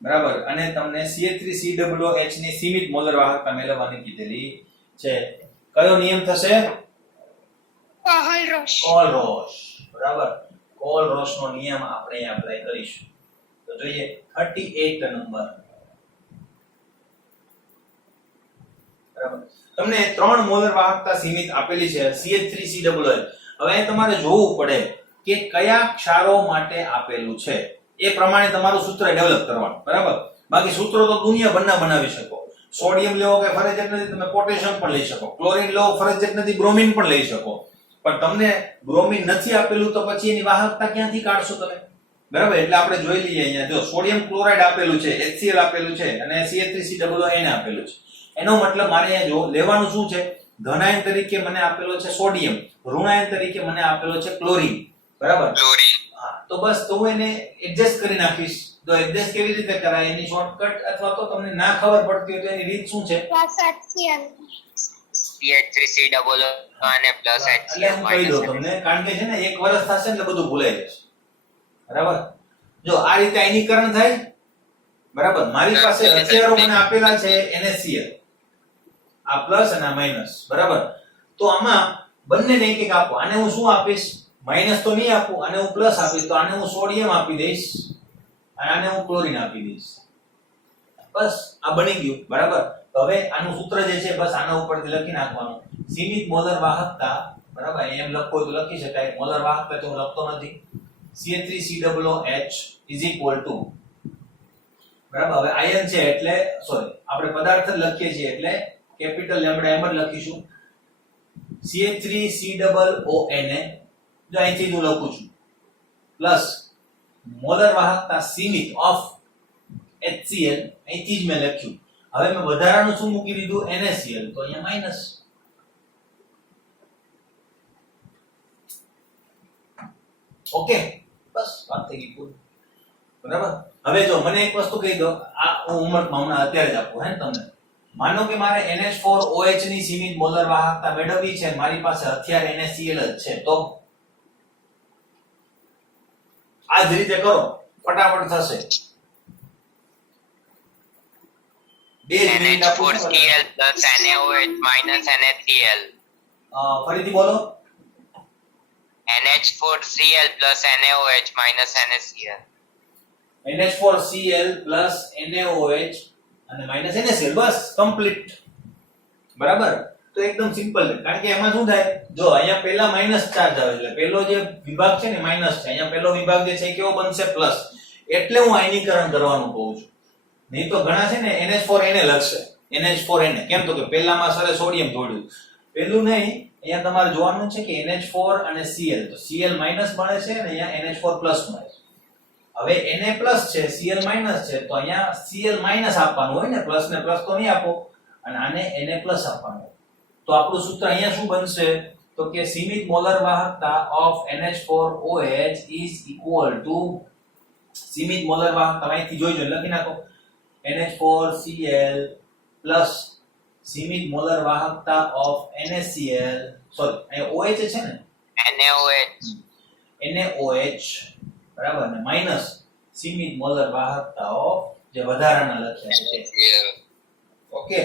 બરાબર અને તમને CH3COOH ની સીમિત મોલર વાહકતા મેળવવાની કીધેલી છે કયો નિયમ થશે કોલ-રોશ બરાબર કોલ-રોશ નો નિયમ આપણે અહીં એપ્લાય કરીશું તો જોઈએ 38 નંબર બરાબર તમને 3 મોલર વાહકતા સીમિત આપેલી છે CH3COOH હવે તમારે જોવું પડે કે કયા ક્ષારો માટે આપેલું છે એ પ્રમાણે તમારું સૂત્ર ડેવલપ કરવાનું બરાબર બાકી સૂત્રો તો દુનિયાભરના બનાવી શકો સોડિયમ લેવો કે ફરજિયાત નથી તમે પોટેશિયમ પણ લઈ શકો ક્લોરીન લેવો ફરજિયાત નથી બ્રોમિન પણ લઈ શકો પણ તમને બ્રોમિન નથી આપેલું તો પછી એની વાહકતા ક્યાંથી કાઢશો તમે બરાબર એટલે આપણે જોઈ લઈએ અહીંયા જો સોડિયમ ક્લોરાઇડ આપેલું છે HCl આપેલું છે અને CH3COOH આપેલું છે એનો મતલબ મારે અહીંયા જો લેવાનું શું છે ધનાયન તરીકે મને આપેલો છે સોડિયમ ઋણાયન તરીકે મને આપેલો છે ક્લોરીન બરાબર હા તો બસ તો હું એને એડજસ્ટ કરી નાખીશ તો એડજસ્ટ કેવી રીતે કરાય એની શોર્ટકટ અથવા તો તમને ના ખબર પડતી હોય તો એની રીત શું છે CH3COOH અને પ્લસ એટલે હું કહી દઉં તમને કારણ કે છે ને એક વર્ષ થશે એટલે બધું ભૂલાઈ જશે બરાબર જો આ રીતે આયનીકરણ થાય બરાબર મારી પાસે હથિયારો મને આપેલા છે NaCl આ પ્લસ અને આ માઈનસ બરાબર તો આમાં બંનેને એક એક આપો આને હું શું આપીશ માઈનસ તો નહીં આપું આને હું પ્લસ આપીશ તો આને હું સોડિયમ આપી દઈશ અને આને હું ક્લોરીન આપી દઈશ બસ આ બની ગયું બરાબર તો હવે આનું સૂત્ર જે છે બસ આના ઉપરથી લખી નાખવાનું સીમિત મોલર વાહકતા બરાબર એમ લખો તો લખી શકાય મોલર વાહકતા તો હું લખતો નથી CH3COOH બરાબર હવે આયન છે એટલે સોરી આપણે પદાર્થ જ લખીએ છીએ એટલે કેપિટલ લેમ્બડા એમ જ લખીશું CH3COONA જો અહીંથી હું લખું છું પ્લસ મોલર વાહકતા સીમિત ઓફ HCl અહીંથી જ મેં લખ્યું હવે મેં વધારાનું શું મૂકી દીધું NaCl તો અહીંયા માઈનસ ઓકે બસ વાત થઈ ગઈ પૂરી બરાબર હવે જો મને એક વસ્તુ કહી દો આ હું હોમવર્કમાં હમણાં અત્યારે જ આપું હે ને તમને માનો કે મારે NH4OH ની સીમિત મોલર વાહકતા મેળવવી છે મારી પાસે હથિયાર NaCl જ છે તો આ જ રીતે કરો ફટાફટ થશે બે જ મિનિટ આપો NH4Cl plus NaOH minus NaCl ફરીથી બોલો. NH4Cl plus NaOH minus NaCl. NH4Cl plus NaOH અને માઇનસ NaCl, બસ કમ્પ્લીટ. બરાબર. તો એકદમ સિમ્પલ છે, કારણ કે એમાં શું થાય, જો અહીંયા પહેલા માઇનસ ચાર્જ આવે એટલે પહેલો જે વિભાગ છે ને માઇનસ છે, અહીંયા પહેલો વિભાગ જે છે એ કેવો બનશે, પ્લસ. એટલે હું આયનીકરણ કરવાનું કહું છું. નહીં તો ઘણા છે ને NH4Na લખશે, NH4Na. કેમ તો કે પહેલામાં સરે સોડિયમ જોડ્યું. પેલું નહીં, અહીંયા તમારે જોવાનું છે કે NH4 અને Cl, તો Cl માઇનસ મળે છે અને અહીંયા NH4 પ્લસ મળે છે. હવે Na પ્લસ છે, Cl માઇનસ છે, તો અહીંયા Cl માઇનસ આપવાનું હોય ને, પ્લસ ને પ્લસ તો નહીં આપો, અને આને Na પ્લસ આપવાનું. તો આપણું સૂત્ર અહીંયા શું બનશે, તો કે સીમિત મોલર વાહકતા of NH4OH is equal to સીમિત મોલર વાહકતા, અહીંથી જોઈજો લખી નાખો, NH4Cl પ્લસ સીમિત મોલર વાહકતા ઓફ NaCl, સોરી અહીંયા OH છે ને, NaOH બરાબર, ને માઈનસ સીમિત મોલર વાહકતા ઓફ જે વધારાના લખ્યા છે. ઓકે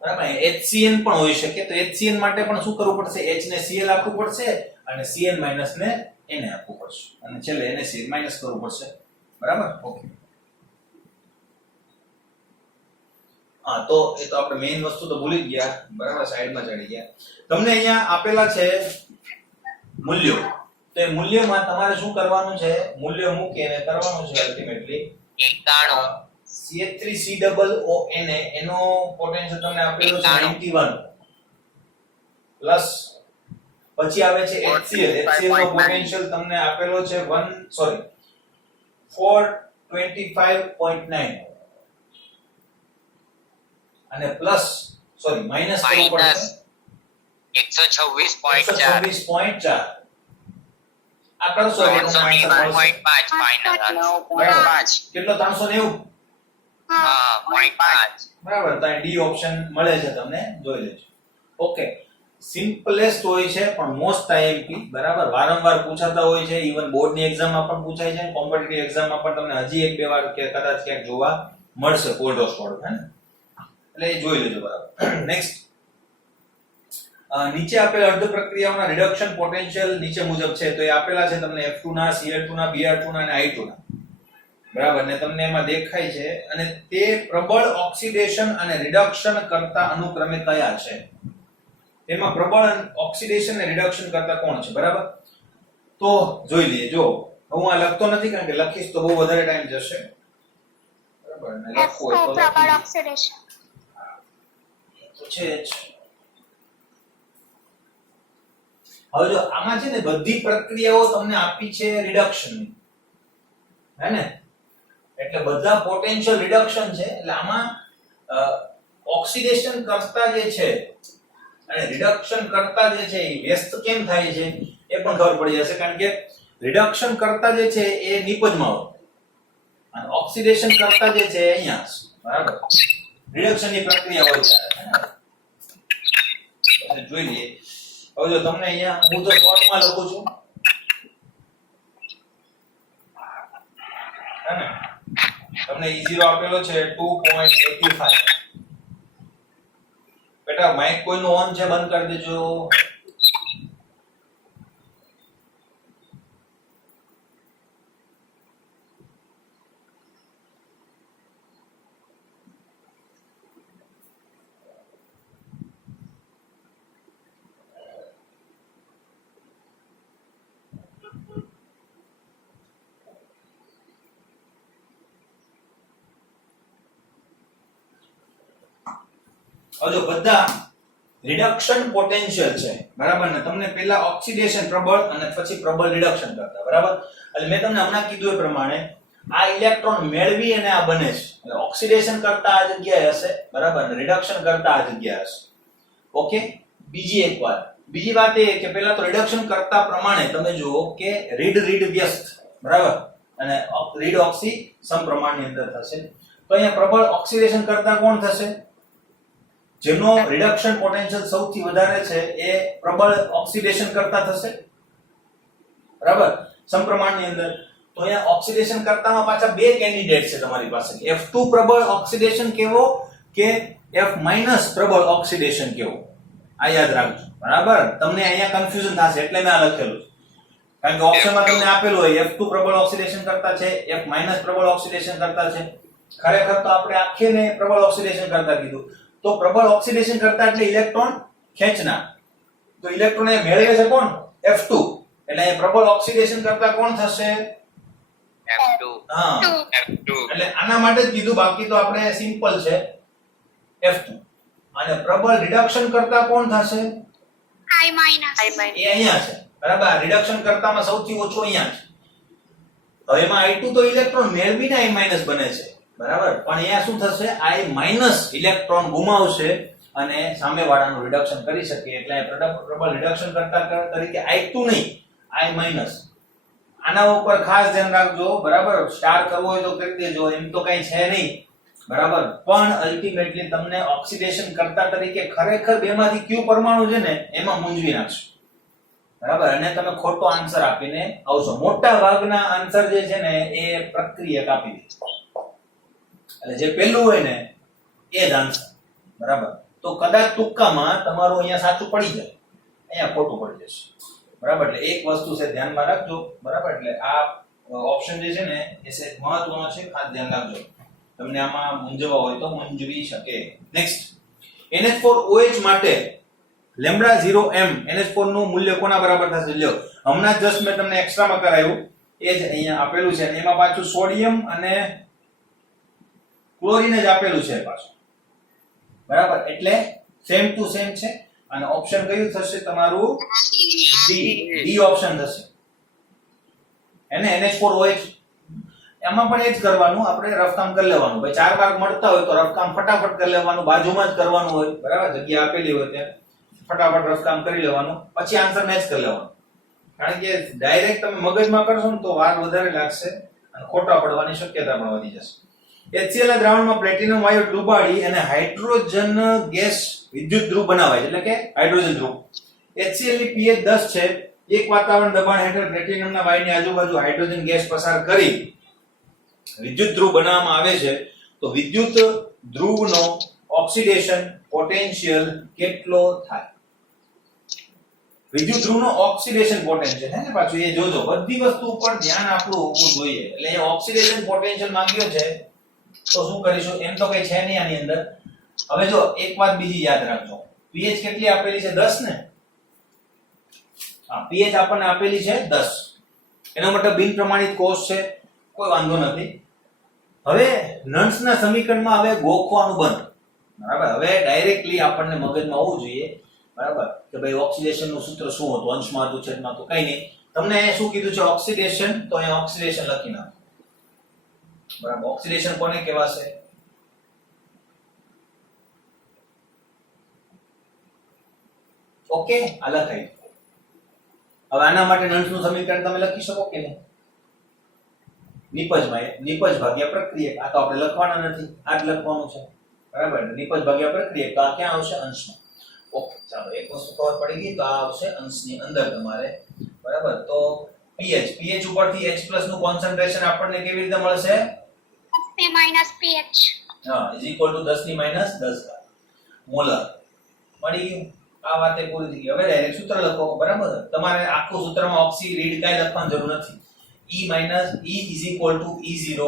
બરાબર. HCN પણ હોઈ શકે, તો HCN માટે પણ શું કરવું પડશે, H ને Cl આપવું પડશે અને Cn માઈનસ ને Na આપવું પડશે, અને છેલ્લે NaCl માઈનસ કરવું પડશે. બરાબર. ઓકે. હા, તો એ તો આપણે મેઈન વસ્તુ તો ભૂલી જ ગયા. બરાબર, સાઈડમાં ચડી ગયા. તમને અહીંયા આપેલા છે મૂલ્યો, તો એ મૂલ્યમાં તમારે શું કરવાનું છે, મૂલ્યો મૂકીને કરવાનું છે અલ્ટિમેટલી 91 CH3COONA એનો પોટેન્શિયલ તમને આપેલો છે 91 પ્લસ પછી આવે છે HCl નો પોટેન્શિયલ તમને આપેલો છે 425.9 અને પ્લસ સોરી માઈનસ કરવું પડશે 126.4 126.4. આ કરશો એટલે 390.5 ફાઇનલ કેટલો 390? હા 0.5 બરાબર. તો ડી ઓપ્શન મળે છે તમને, જોઈ લેજો. ઓકે, સિમ્પલેસ્ટ હોય છે પણ મોસ્ટ આઈએમપી, બરાબર, વારંવાર પૂછાતા હોય છે, ઇવન બોર્ડની એક્ઝામમાં પણ પૂછાય છે, કોમ્પિટિટિવ એક્ઝામમાં પણ તમને હજી એક બે વાર કે કદાચ ક્યાંક જોવા મળશે કોલ્ડ સ્ટોર્ડ, હે ને, એટલે એ જોઈ લેજો. બરાબર. નેક્સ્ટ, નીચે આપેલ અર્ધ પ્રક્રિયાઓના રિડક્શન પોટેન્શિયલ નીચે મુજબ છે, તો એ આપેલા છે તમને F2 ના, Cl2 ના, Br2 ના અને I2 ના. બરાબર, ને તમને એમાં દેખાય છે, અને તે પ્રબળ ઓક્સિડેશન અને રિડક્શન કરતા અનુક્રમે કયા છે. તેમાં પ્રબળ ઓક્સિડેશન અને રિડક્શન કરતા કોણ છે. બરાબર, તો જોઈ લઈએ. જો હું આ લખતો નથી, કારણ કે લખીશ તો બહુ વધારે ટાઈમ જશે. બરાબર, ને લખવું હોય તો પ્રબળ લખી ઓક્સિડેશન તો છે જ. હવે જો આમાં છે ને બધી પ્રક્રિયાઓ તમને આપી છે રિડક્શન, હે ને, એટલે બધા પોટેન્શિયલ રિડક્શન છે. એટલે આમાં ઓક્સિડેશન કરતા જે છે અને રિડક્શન કરતા જે છે એ વ્યસ્ત કેમ થાય છે એ પણ ખબર પડી જશે, કારણ કે રિડક્શન કરતા જે છે એ નિપજમાં હોય અને ઓક્સિડેશન કરતા જે છે અહીંયા, બરાબર, રિડક્શનની પ્રક્રિયા હોય છે. જોઈ લઈએ. હવે જો તમને અહીંયા હું તો શોર્ટમાં લખું છું, હે ને, તમને E0 આપેલો છે 2.85. બેટા માઇક કોઈનું ઓન છે, બંધ કરી દેજો. હવે જો બધા રિડક્શન પોટેન્શિયલ છે, બરાબર, ને તમને પહેલા ઓક્સિડેશન પ્રબળ અને પછી પ્રબળ રિડક્શન કરતા, બરાબર. એટલે મેં તમને હમણાં કીધું એ પ્રમાણે આ ઇલેક્ટ્રોન મેળવી અને આ બને છે, એટલે ઓક્સિડેશન કરતા આ જગ્યાએ હશે, બરાબર, અને રિડક્શન કરતા આ જગ્યાએ હશે. ઓકે. બીજી વાત એ કે પહેલા તો રિડક્શન કરતા પ્રમાણે તમે જુઓ કે રીડ વ્યસ્ત, બરાબર, અને રીડ ઓક્સી સમપ્રમાણની અંદર થશે. તો અહીંયા પ્રબળ ઓક્સિડેશન કરતા કોણ થશે, જેનો રિડક્શન પોટેન્શિયલ સૌથી વધારે છે એ પ્રબળ ઓક્સિડેશન કરતા થશે, બરાબર, સમપ્રમાણની અંદર. તો અહીંયા ઓક્સિડેશન કરતામાં પાછા બે કેન્ડિડેટ છે તમારી પાસે, F2 પ્રબળ ઓક્સિડેશન કેવો કે F- પ્રબળ ઓક્સિડેશન કેવો. આ યાદ રાખજો, બરાબર. તમને અહીંયા કન્ફ્યુઝન થશે એટલે મેં આ લખેલું છે. કારણ કે ઓપ્શનમાં તમને આપેલું હોય F2 પ્રબળ ઓક્સિડેશન કરતા છે, F- પ્રબળ ઓક્સિડેશન કરતા છે. ખરેખર તો આપણે આખેને પ્રબળ ઓક્સિડેશન કરતા કીધું. તો પ્રબળ ઓક્સિડેશન કરતા એટલે ઇલેક્ટ્રોન ખેંચનાર. તો ઇલેક્ટ્રોન એ મેળવે છે કોણ? F2. એટલે એ પ્રબળ ઓક્સિડેશન કરતા કોણ થશે? F2. હા, F2. એટલે આના માટે જ કીધું, બાકી તો આપણે સિમ્પલ છે F2. અને પ્રબળ રિડક્શન કરતા કોણ થશે? I minus. I minus. એ અહીંયા છે, બરાબર. રિડક્શન કરતામાં સૌથી ઓછો અહીંયા છે. હવે એમાં I2 તો ઇલેક્ટ્રોન મેળવીને I- બને છે, બરાબર. પણ અહીંયા શું થશે? I- ઇલેક્ટ્રોન ગુમાવશે અને સામેવાળાનું રિડક્શન કરી શકે. એટલે પ્રબળ રિડક્શન કરતા તરીકે I2 નહીં, I-. આના ઉપર ખાસ ધ્યાન રાખજો, બરાબર. સ્ટાર કરવો હોય તો કરી દેજો, એમ તો કઈ છે નહીં, બરાબર. પણ અલ્ટિમેટલી તમને ઓક્સિડેશન કરતા તરીકે ખરેખર બેમાંથી કયું પરમાણુ છે ને એમાં મૂંઝવી નાખશો, બરાબર. અને તમે ખોટો આન્સર આપીને આવશો. મોટા ભાગના આન્સર જે છે ને એ પ્રક્રિયક આપી દે, એટલે જે પહેલું હોય ને એ જ આન્સર, બરાબર. તો કદાચ તુક્કામાં તમારું અહીંયા સાચું પડી જાય, અહીંયા ખોટું પડી જશે, બરાબર. એટલે એક વસ્તુ છે ધ્યાનમાં રાખજો, બરાબર. એટલે આ ઓપ્શન જે છે ને એ છે મહત્વનો છે, ખાસ ધ્યાન રાખજો. તમને આમાં મૂંઝવવા હોય તો મૂંઝવી શકે. નેક્સ્ટ, NH4OH માટે λ0m NH4 નું મૂલ્ય કોના બરાબર થશે? લ્યો, હમણાં જસ્ટ મેં તમને એક્સ્ટ્રામાં કરાયું એ જ અહીંયા આપેલું છે. એમાં પાછું સોડિયમ અને ક્લોરીન જ આપેલું છે પાછું, બરાબર. એટલે સેમ ટુ સેમ છે. અને ઓપ્શન કયું થશે તમારું? ડી ઓપ્શન થશે. એને NH4OH એમાં પણ એ જ કરવાનું, આપણે રફ કામ કરી લેવાનું. ભાઈ 4 માર્ક મળતા હોય તો રફ કામ ફટાફટ કરી લેવાનું, બાજુમાં જ કરવાનું હોય, બરાબર. જગ્યા આપેલી હોય ત્યાં ફટાફટ રફ કામ કરી લેવાનું, પછી આન્સર મેચ કરી લેવાનો. કારણ કે ડાયરેક્ટ તમે મગજમાં કરશો ને તો વાર વધારે લાગશે અને ખોટા પડવાની શક્યતા પણ વધી જશે. HCl ના દ્રાવણમાં પ્લેટિનમ વાયુ ડૂબાડી અને હાઇડ્રોજન ગેસ વિદ્યુત ધ્રુવ બનાવાય છે, એટલે કે હાઇડ્રોજન ધ્રુવ. HCl ની pH 10 છે. એક વાતાવરણ દબાણ હેઠળ પ્લેટિનમના વાયુની આજુબાજુ હાઇડ્રોજન ગેસ પસાર કરી વિદ્યુત ધ્રુવ બનાવવામાં આવે છે. તો વિદ્યુત ધ્રુવનો ઓક્સિડેશન પોટેન્શિયલ કેટલો થાય? વિદ્યુત ધ્રુવનો ઓક્સિડેશન પોટેન્શિયલ હે ને, પાછું એ જોજો, બધી વસ્તુ ઉપર ધ્યાન આપણું હોવું જોઈએ. એટલે એ ઓક્સિડેશન પોટેન્શિયલ માંગ્યો છે તો શું કરીશું? એમ તો કઈ છે નહીં આની અંદર. હવે જો એક વાત બીજી યાદ રાખજો, pH કેટલી આપેલી છે? 10 ને. હા, pH આપણને આપેલી છે 10. એનો મતલબ બિન પ્રમાણિત કોષ છે, કોઈ વાંધો નથી. હવે નન્સના સમીકરણમાં હવે ગોખવાનું બંધ, બરાબર. હવે ડાયરેક્ટલી આપણને મગજમાં હોવું જોઈએ, બરાબર, કે ભાઈ ઓક્સિડેશન નું સૂત્ર શું હતું? અંશમાં હતું, છેદમાં હતું? કઈ નહીં. તમને શું કીધું છે? ઓક્સિડેશન. તો અહીંયા ઓક્સિડેશન લખી નાખો, બરાબર. ઓક્સિડેશન કોને કહેવાશે? ઓકે, આ લખાઈ. હવે આના માટે નન્સનું સમીકરણ તમે લખી શકો કે નહીં? નિપજ ભાગ્યા પ્રક્રિયક. આ તો આપણે લખવાના નથી, આ જ લખવાનું છે, બરાબર. નિપજ ભાગ્યા પ્રક્રિયક. તો આ ક્યાં આવશે? અંશમાં. ઓકે, ચાલો એક વસ્તુ ખબર પડી ગઈ. તો આ આવશે અંશની અંદર તમારે, બરાબર. તો pH ઉપરથી H+ નું કોન્સન્ટ્રેશન આપણને કેવી રીતે મળશે? minus pH. હા, = 10 મોલર. મળી ગયું. આ વાતે પૂરી થઈ ગઈ. હવે ડાયરેક્ટ સૂત્ર લખો, બરાબર. તમારે આખું સૂત્રમાં ઓક્સી રીડ કાઈ લખવાની જરૂર નથી. E = E0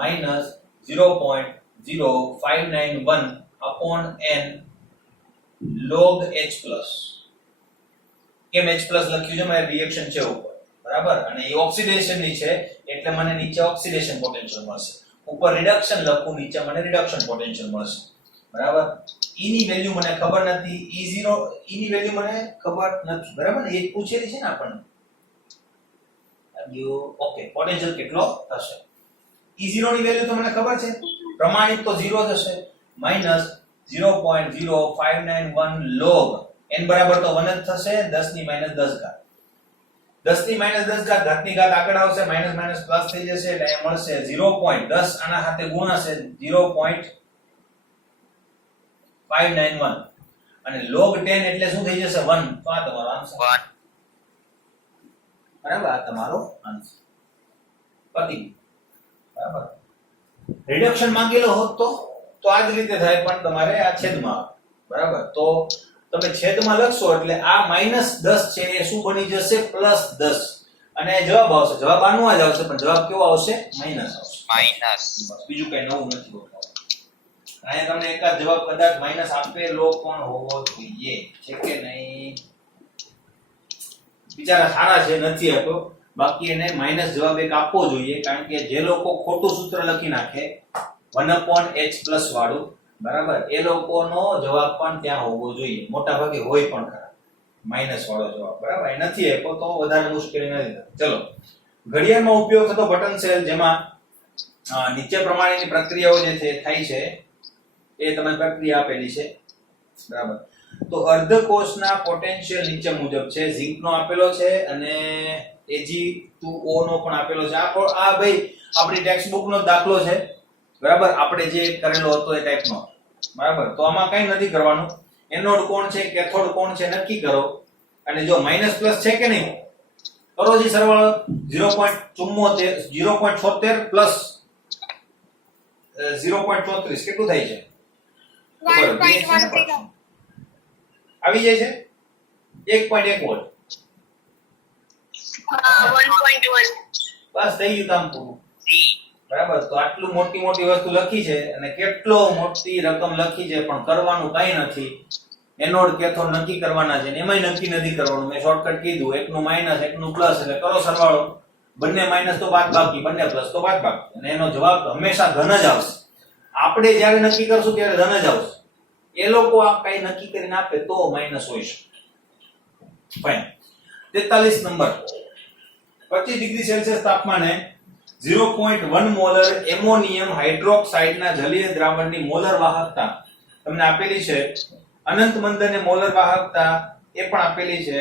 minus 0.0591 upon n log H+. કેમ H+ લખ્યું છે? મારે રિએક્શન છે ઉપર, બરાબર. અને એ ઓક્સિડેશન ની છે એટલે મને નીચે ઓક્સિડેશન પોટેન્શિયલ મળશે. ઉપર રિડક્શન લખું, નીચે મને રિડક્શન પોટેન્શિયલ મળશે, બરાબર. E ની વેલ્યુ મને ખબર નથી, E0 E ની વેલ્યુ મને ખબર નથી, બરાબર. એ પૂછેલી છે ને આપણને. ઓકે, પોટેન્શિયલ કેટલો થશે? E0 ની વેલ્યુ તો મને ખબર છે, પ્રમાણિત તો 0 થશે, માઈનસ 0.0591 log n બરાબર તો 1 જ થશે, 10 ની -10 ઘાત. 10 ની -10 ઘાત, ઘાતની ઘાત આગળ આવશે, માઈનસ માઈનસ પ્લસ થઈ જશે, એટલે અહીં મળશે 0.10 આના સાથે ગુણાશે 0.591 અને log 10 એટલે શું થઈ જશે? 1. તો આ તમારો આન્સર, બરાબર. આ તમારો આન્સર પતિ, બરાબર. રિડક્શન માંગેલો હોત તો આ જ રીતે થાય, પણ તમારે આ છેદમાં આવે, બરાબર. તો તમે છેદમાં લખશો એટલે આ -10 છે એ શું બની જશે +10 અને જવાબ આવશે. જવાબ આનો જ આવશે પણ જવાબ કેવો આવશે માઈનસ આવશે. માઇનસ. બસ બીજું કઈ નવું નથી બતાવવાનું. અહીંયા તમને એકાદ જવાબ કદાચ માઈનસ આપેલો પણ હોવો જોઈએ છે કે નહીં. બિચારા સારા છે નથી આપ્યો, બાકી એને માઈનસ જવાબ એક આપવો જોઈએ કારણ કે જે લોકો ખોટું સૂત્ર લખી નાખે 1/h+ વાળું બરાબર એ લોકોનો જવાબ પણ ત્યાં હોવો જોઈએ. મોટા ભાગે હોય પણ ખરા માઈનસ વાળો જવાબ બરાબર. એ નથી આપ્યો તો વધારે મુશ્કેલી નથી થતી. ચલો, ઘડિયાળમાં ઉપયોગ થતો બટન સેલ જેમાં નીચે પ્રમાણેની પ્રક્રિયાઓ જે થાય છે એ તમને પ્રક્રિયા આપેલી છે બરાબર. તો અર્ધકોષના પોટેન્શિયલ નીચે મુજબ છે. ઝિંકનો આપેલો છે અને Ag2O નો પણ આપેલો છે. આ ભાઈ આપણી ટેક્સ્ટ બુક નો દાખલો છે બરાબર. આપણે જે કરેલો હતો એ ટાઈપનો બરાબર. તો આમાં કઈ નથી કરવાનું. એનોડ કોણ છે કેથોડ કોણ છે નક્કી કરો અને જો માઈનસ પ્લસ છે કે નહીં કરો જી સરવાળો 0.76 પ્લસ 0.34 કેટલું થાય છે? 1.10. આવી જાય છે 1.1 વોલ્ટ. 1.1. બસ થઈ ગયું કામ પૂરું સી. બરાબર. તો આટલું મોટી મોટી વસ્તુ લખી છે અને કેટલો મોટી રકમ લખી છે પણ કરવાનું કઈ નથી. એનોડ કેથોડ નક્કી કરવાના છે ને એમાંય નક્કી નથી કરવાનું. મેં શોર્ટકટ કીધું એકનું માઈનસ એકનું પ્લસ એટલે કરો સરવાળો. બંને માઈનસ તો બાદ બાકી, બંને પ્લસ તો બાદ બાકી અને એનો જવાબ હંમેશા ધન જ આવશે. આપણે જ્યારે નક્કી કરશું ત્યારે ધન જ આવશે. એ લોકો આ કઈ નક્કી કરીને આપે તો માઈનસ હોય છે. ફાઇન. 43 નંબર 25 ડિગ્રી સેલ્સિયસ તાપમાને 0.1 મોલર એમોનિયમ હાઇડ્રોક્સાઇડના જલીય દ્રાવણની મોલર વાહકતા તમને આપેલી છે. અનંત મંદને મોલર વાહકતા એ પણ આપેલી છે.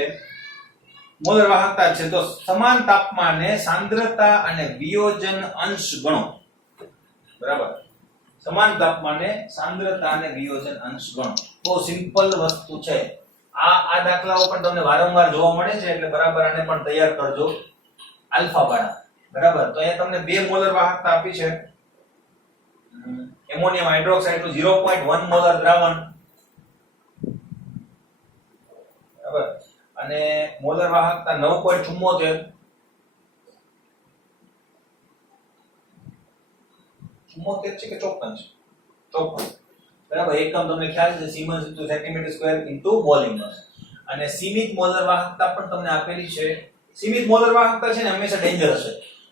મોલર વાહકતા છે તો સમાન તાપમાને સાંદ્રતા અને વિયોજન અંશ ગણો બરાબર. સમાન તાપમાને સાંદ્રતા અને વિયોજન અંશ ગણો. બહુ સિમ્પલ વસ્તુ છે. આ દાખલાઓ પણ તમને વારંવાર જોવા મળે છે એટલે બરાબર આને પણ તૈયાર કરજો આલ્ફા વાળા બરાબર. તો અહીંયા તમને બે મોલર વાહકતા આપી છે. એમોનિયમ હાઇડ્રોક્સાઇડ નું 0.1 મોલર દ્રાવણ બરાબર અને મોલર વાહકતા 9.74 74 છે કે 54 છે 54 બરાબર. એકમ તમને ખ્યાલ છે સિમન્સ * સેન્ટીમીટર સ્ક્વેર * વોલ્યુમ અને સીમિત મોલર વાહકતા પણ તમને આપેલી છે. સીમિત મોલર વાહકતા છે ને હંમેશા ડેન્જર હશે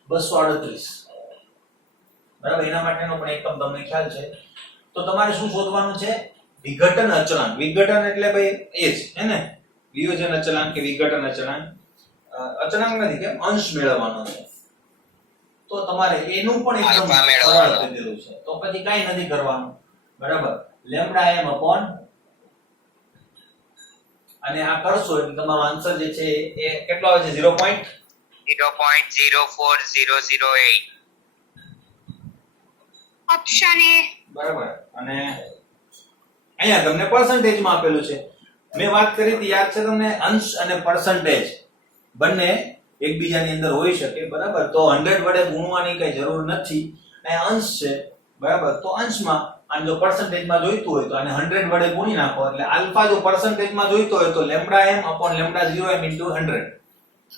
238 બરાબર. એના માટેનો પણ એકમ તમને ખ્યાલ છે. તો તમારે શું શોધવાનું છે? વિઘટન અચળાંક. વિઘટન એટલે ભાઈ એ જ હે ને વિયોજન અચળાંક કે વિઘટન અચળાંક. અચળાંક નથી કેમ અંશ મેળવવાનો છે. તો તમારે એનું પણ એકદમ આલ્ફા સરળ મેળવવાનો. કીધેલું છે. તો પછી કાઈ નથી કરવાનું બરાબર. લેમ્ડા m અપોન અને આ કરશો એટલે તમારો આન્સર જે છે એ કેટલો આવે છે 0.04008. Option A. બરાબર. અને અહીંયા તમને પર્સન્ટેજ માં આપેલું છે. મેં વાત કરી હતી યાદ છે તમને? અંશ અને પર્સન્ટેજ બંને એકબીજાની અંદર હોઈ શકે બરાબર. તો 100 વડે ગુણવાની કઈ જરૂર નથી. અહીંયા અંશ છે બરાબર. તો અંશમાં અને જો પર્સન્ટેજમાં જોઈતું હોય તો આને 100 વડે ગુણી નાખો એટલે આલ્ફા જો પર્સન્ટેજમાં જોઈતો હોય તો lambda m upon lambda 0m * 100.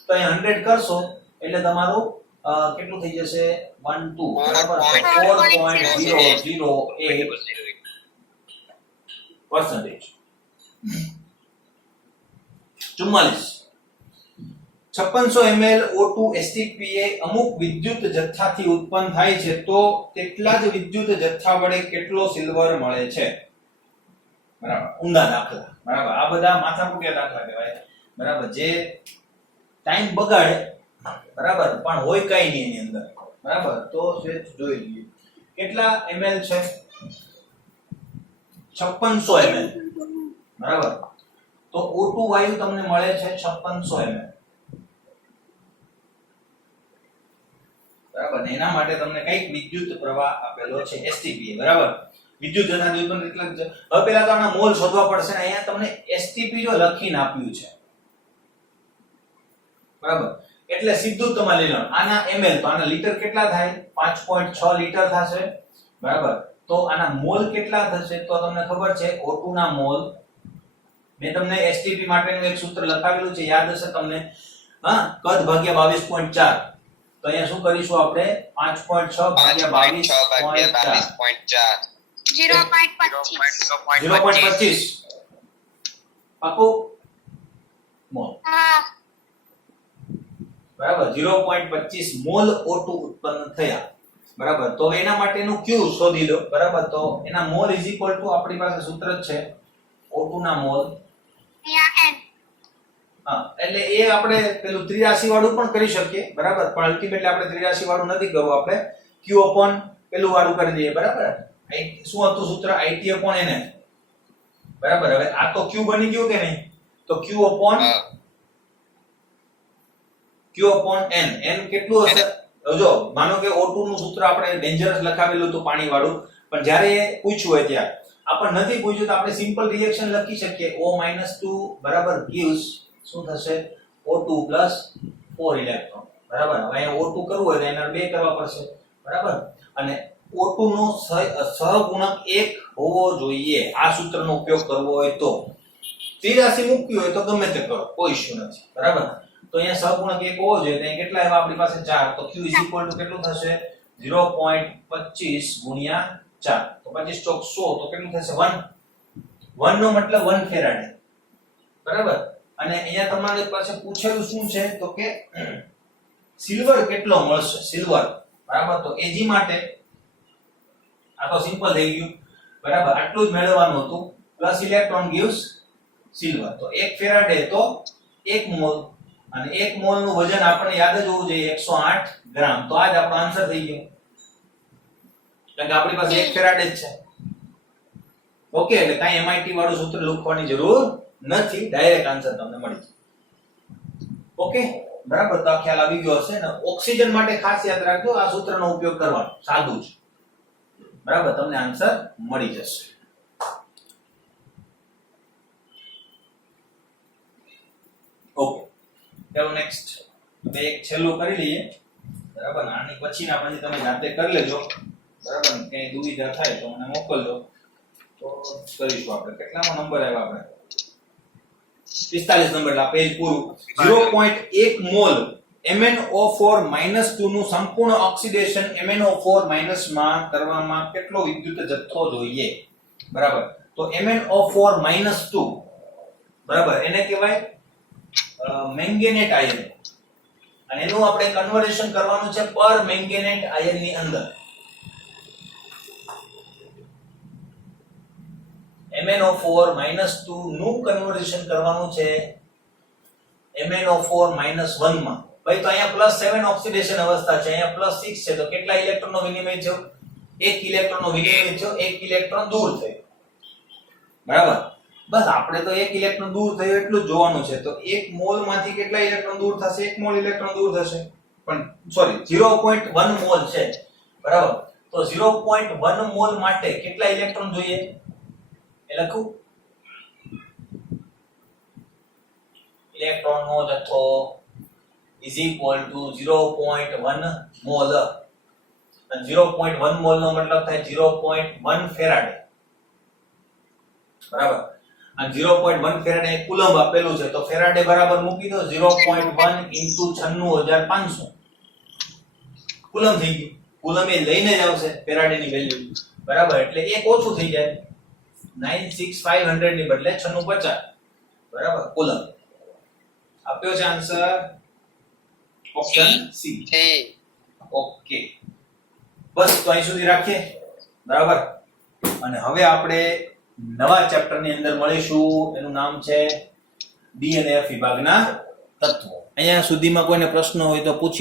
તો અહીં 100 કરશો એટલે તમારું કેટલું થઈ જશે 1 2 બરાબર 4.008%. 44 5600 ml O2 STPA અમુક વિદ્યુત જથ્થાથી ઉત્પન્ન થાય છે તો તેટલા જ વિદ્યુત જથ્થા વડે કેટલો સિલ્વર મળે છે બરાબર. ઊંડા દાખલા બરાબર. આ બધા માથાકૂટિયા દાખલા કહેવાય બરાબર. જે ટાઈમ બગાડે બરાબર પણ હોય કઈ નહીં એની અંદર બરાબર. તો સેજ જોઈ લઈએ કેટલા ml છે 5600 ml બરાબર. તો O2 વાયુ તમને મળે છે 5600 ml બરાબર. એના માટે તમને કઈક વિદ્યુત પ્રવાહ આપેલો છે STPA બરાબર. વિદ્યુત જથ્થાથી ઉત્પન્ન એટલે હવે પહેલા તો આના મોલ શોધવા પડશે ને અહીંયા તમને STP જો લખીને આપ્યું છે બરાબર. એટલે સીધું તમારે લઈ લેવાનું. આના ml તો આના લીટર કેટલા થાય 5.6 લીટર થશે બરાબર. તો આના મોલ કેટલા થશે તો તમને ખબર છે O2 ના મોલ મેં તમને STP માટેનું એક સૂત્ર લખાવેલું છે, યાદ હશે તમને. હા, કદ ભાગ્યા 22.4. તો અહીંયા શું કરીશું આપણે? 5.6 ભાગ્યા 22.4. 0.25. 0.25 પાકું મોલ. હા. બરાબર, 0.25 મોલ O2 ઉત્પન્ન થયા. બરાબર, તો એના માટેનું Q શોધી લો. બરાબર, તો એના મોલ ઇઝ ઇક્વલ ટુ આપણી પાસે સૂત્ર જ છે O2 ના મોલ. અહીંયા N. હા, એટલે એ આપણે પેલું 83 વાળું પણ કરી શકીએ. બરાબર, પણ અલ્ટિમેટલી આપણે 83 વાળું નથી કરવું, આપણે Q upon પેલું વાળું કરી દઈએ. બરાબર, શું હતું સૂત્ર? IT upon NF. બરાબર, હવે આ તો Q બની ગયું કે નહીં? તો Q upon N. N કેટલું હશે? જો માનો કે O2 નું સૂત્ર આપણે ડેન્જરસ લખાવેલું હતું પાણી વાળું, પણ જ્યારે એ પૂછ્યું હોય ત્યારે આપણને નથી પૂછ્યું તો આપણે સિમ્પલ રિએક્શન લખી શકીએ. O-2 બરાબર gives શું થશે? O2 plus 4 electron. બરાબર, હવે અહીંયા O2 કરવું હોય તો એના 2 કરવા પડશે. બરાબર, અને O2 નો સહગુણક 1 હોવો જોઈએ આ સૂત્રનો ઉપયોગ કરવો હોય તો. 83 મૂક્યું હોય તો ગમે તે કરો, કોઈ ઇશ્યુ નથી. બરાબર, તો અહીંયા સહગુણક 1 હોવો જોઈએ. તો અહીંયા કેટલા આવ્યા આપણી પાસે? 4. તો Q કેટલું થશે? 0.25 ગુણ્યા 4. તો 25 ચોક 100 તો કેટલું થશે? 1. 1 નો મતલબ 1 ફેરાડે. બરાબર, અને અહીંયા તમારી પાસે પૂછેલું શું છે તો કે સિલ્વર કેટલો મળશે? સિલ્વર. બરાબર, તો Ag માટે આ તો સિમ્પલ થઈ ગયું. બરાબર, આટલું જ મેળવવાનું હતું. Plus electron gives silver. તો 1 ફેરાડે તો 1 મોલ, અને 1 મોલ નું વજન આપણને યાદ જ હોવું જોઈએ 108 ગ્રામ. તો આ જ આપણો આન્સર થઈ ગયો, કારણ કે આપણી પાસે 1 ફેરાડે જ છે. ઓકે, એટલે કાઈ MIT વાળું સૂત્ર લખવાની જરૂર નથી, ડાયરેક્ટ આન્સર તમને મળી જાય. ઓકે, બરાબર, તો આ ખ્યાલ આવી ગયો હશે ને. ઓક્સિજન માટે ખાસ યાદ રાખજો, આ સૂત્રનો ઉપયોગ કરવાનો, સાદું છે. બરાબર, તમને આન્સર મળી જશે. ઓકે, ચાલો નેક્સ્ટ બે એક છેલ્લું કરી લઈએ. બરાબર, આની પછીના પછી તમે જાતે કરી લેજો. બરાબર, કઈ દુવિધા થાય તો મને મોકલજો, તો કરીશું આપણે. કેટલામો નંબર આવ્યો આપણે? 45 નંબર. આ પેજ પૂરું. 0.1 મોલ MnO4- નું સંપૂર્ણ ઓક્સિડેશન MnO4- માં કરવામાં કેટલો વિદ્યુત જથ્થો જોઈએ? બરાબર, તો MnO4-2 બરાબર, એને કહેવાય મેંગેનેટ આયન, અને એનું આપણે કન્વર્ઝન કરવાનું છે પર મેંગેનેટ આયન ની અંદર. MnO4-2 નું કન્વર્ઝન કરવાનું છે MnO4-1 માં. ભાઈ, તો અહીંયા +7 ઓક્સિડેશન અવસ્થા છે, અહીંયા +6 છે, તો કેટલા ઇલેક્ટ્રોનનો વિનિમય થયો? 1 ઇલેક્ટ્રોનનો વિનિમય થયો, 1 ઇલેક્ટ્રોન દૂર થયો. બરાબર, બસ આપણે તો 1 ઇલેક્ટ્રોન દૂર થયો એટલું જ જોવાનું છે. તો 1 મોલ માંથી કેટલા ઇલેક્ટ્રોન દૂર થશે? 1 મોલ ઇલેક્ટ્રોન દૂર થશે, પણ સોરી 0.1 મોલ છે. બરાબર, તો 0.1 મોલ માટે કેટલા ઇલેક્ટ્રોન જોઈએ એ લખું. ઇલેક્ટ્રોનનો જથ્થો is equal to 0.1 મોલ, અને 0.1 મોલ નો મતલબ થાય 0.1 ફેરાડે. બરાબર, અને 0.1 ફેરાડે કુલમ્બ આપેલું છે, તો ફેરાડે બરાબર મૂકી દો 0.1 into 96500 કુલમ્બ થઈ ગયું. કુલમ્બ એ લઈને જ આવશે ફેરાડે ની વેલ્યુ. બરાબર, એટલે એક ઓછું થઈ જાય, 96500 ની બદલે 9650. બરાબર, કુલમ્બ આપ્યો છે આન્સર ઓપ્શન સી. ઓકે, બસ તો અહીં સુધી રાખીએ. બરાબર, અને હવે આપણે નવા ચેપ્ટર ની અંદર મળીશું. એનું નામ છે ડી અને એફ વિભાગના તત્વો. અહીંયા સુધીમાં કોઈને પ્રશ્ન હોય તો પૂછી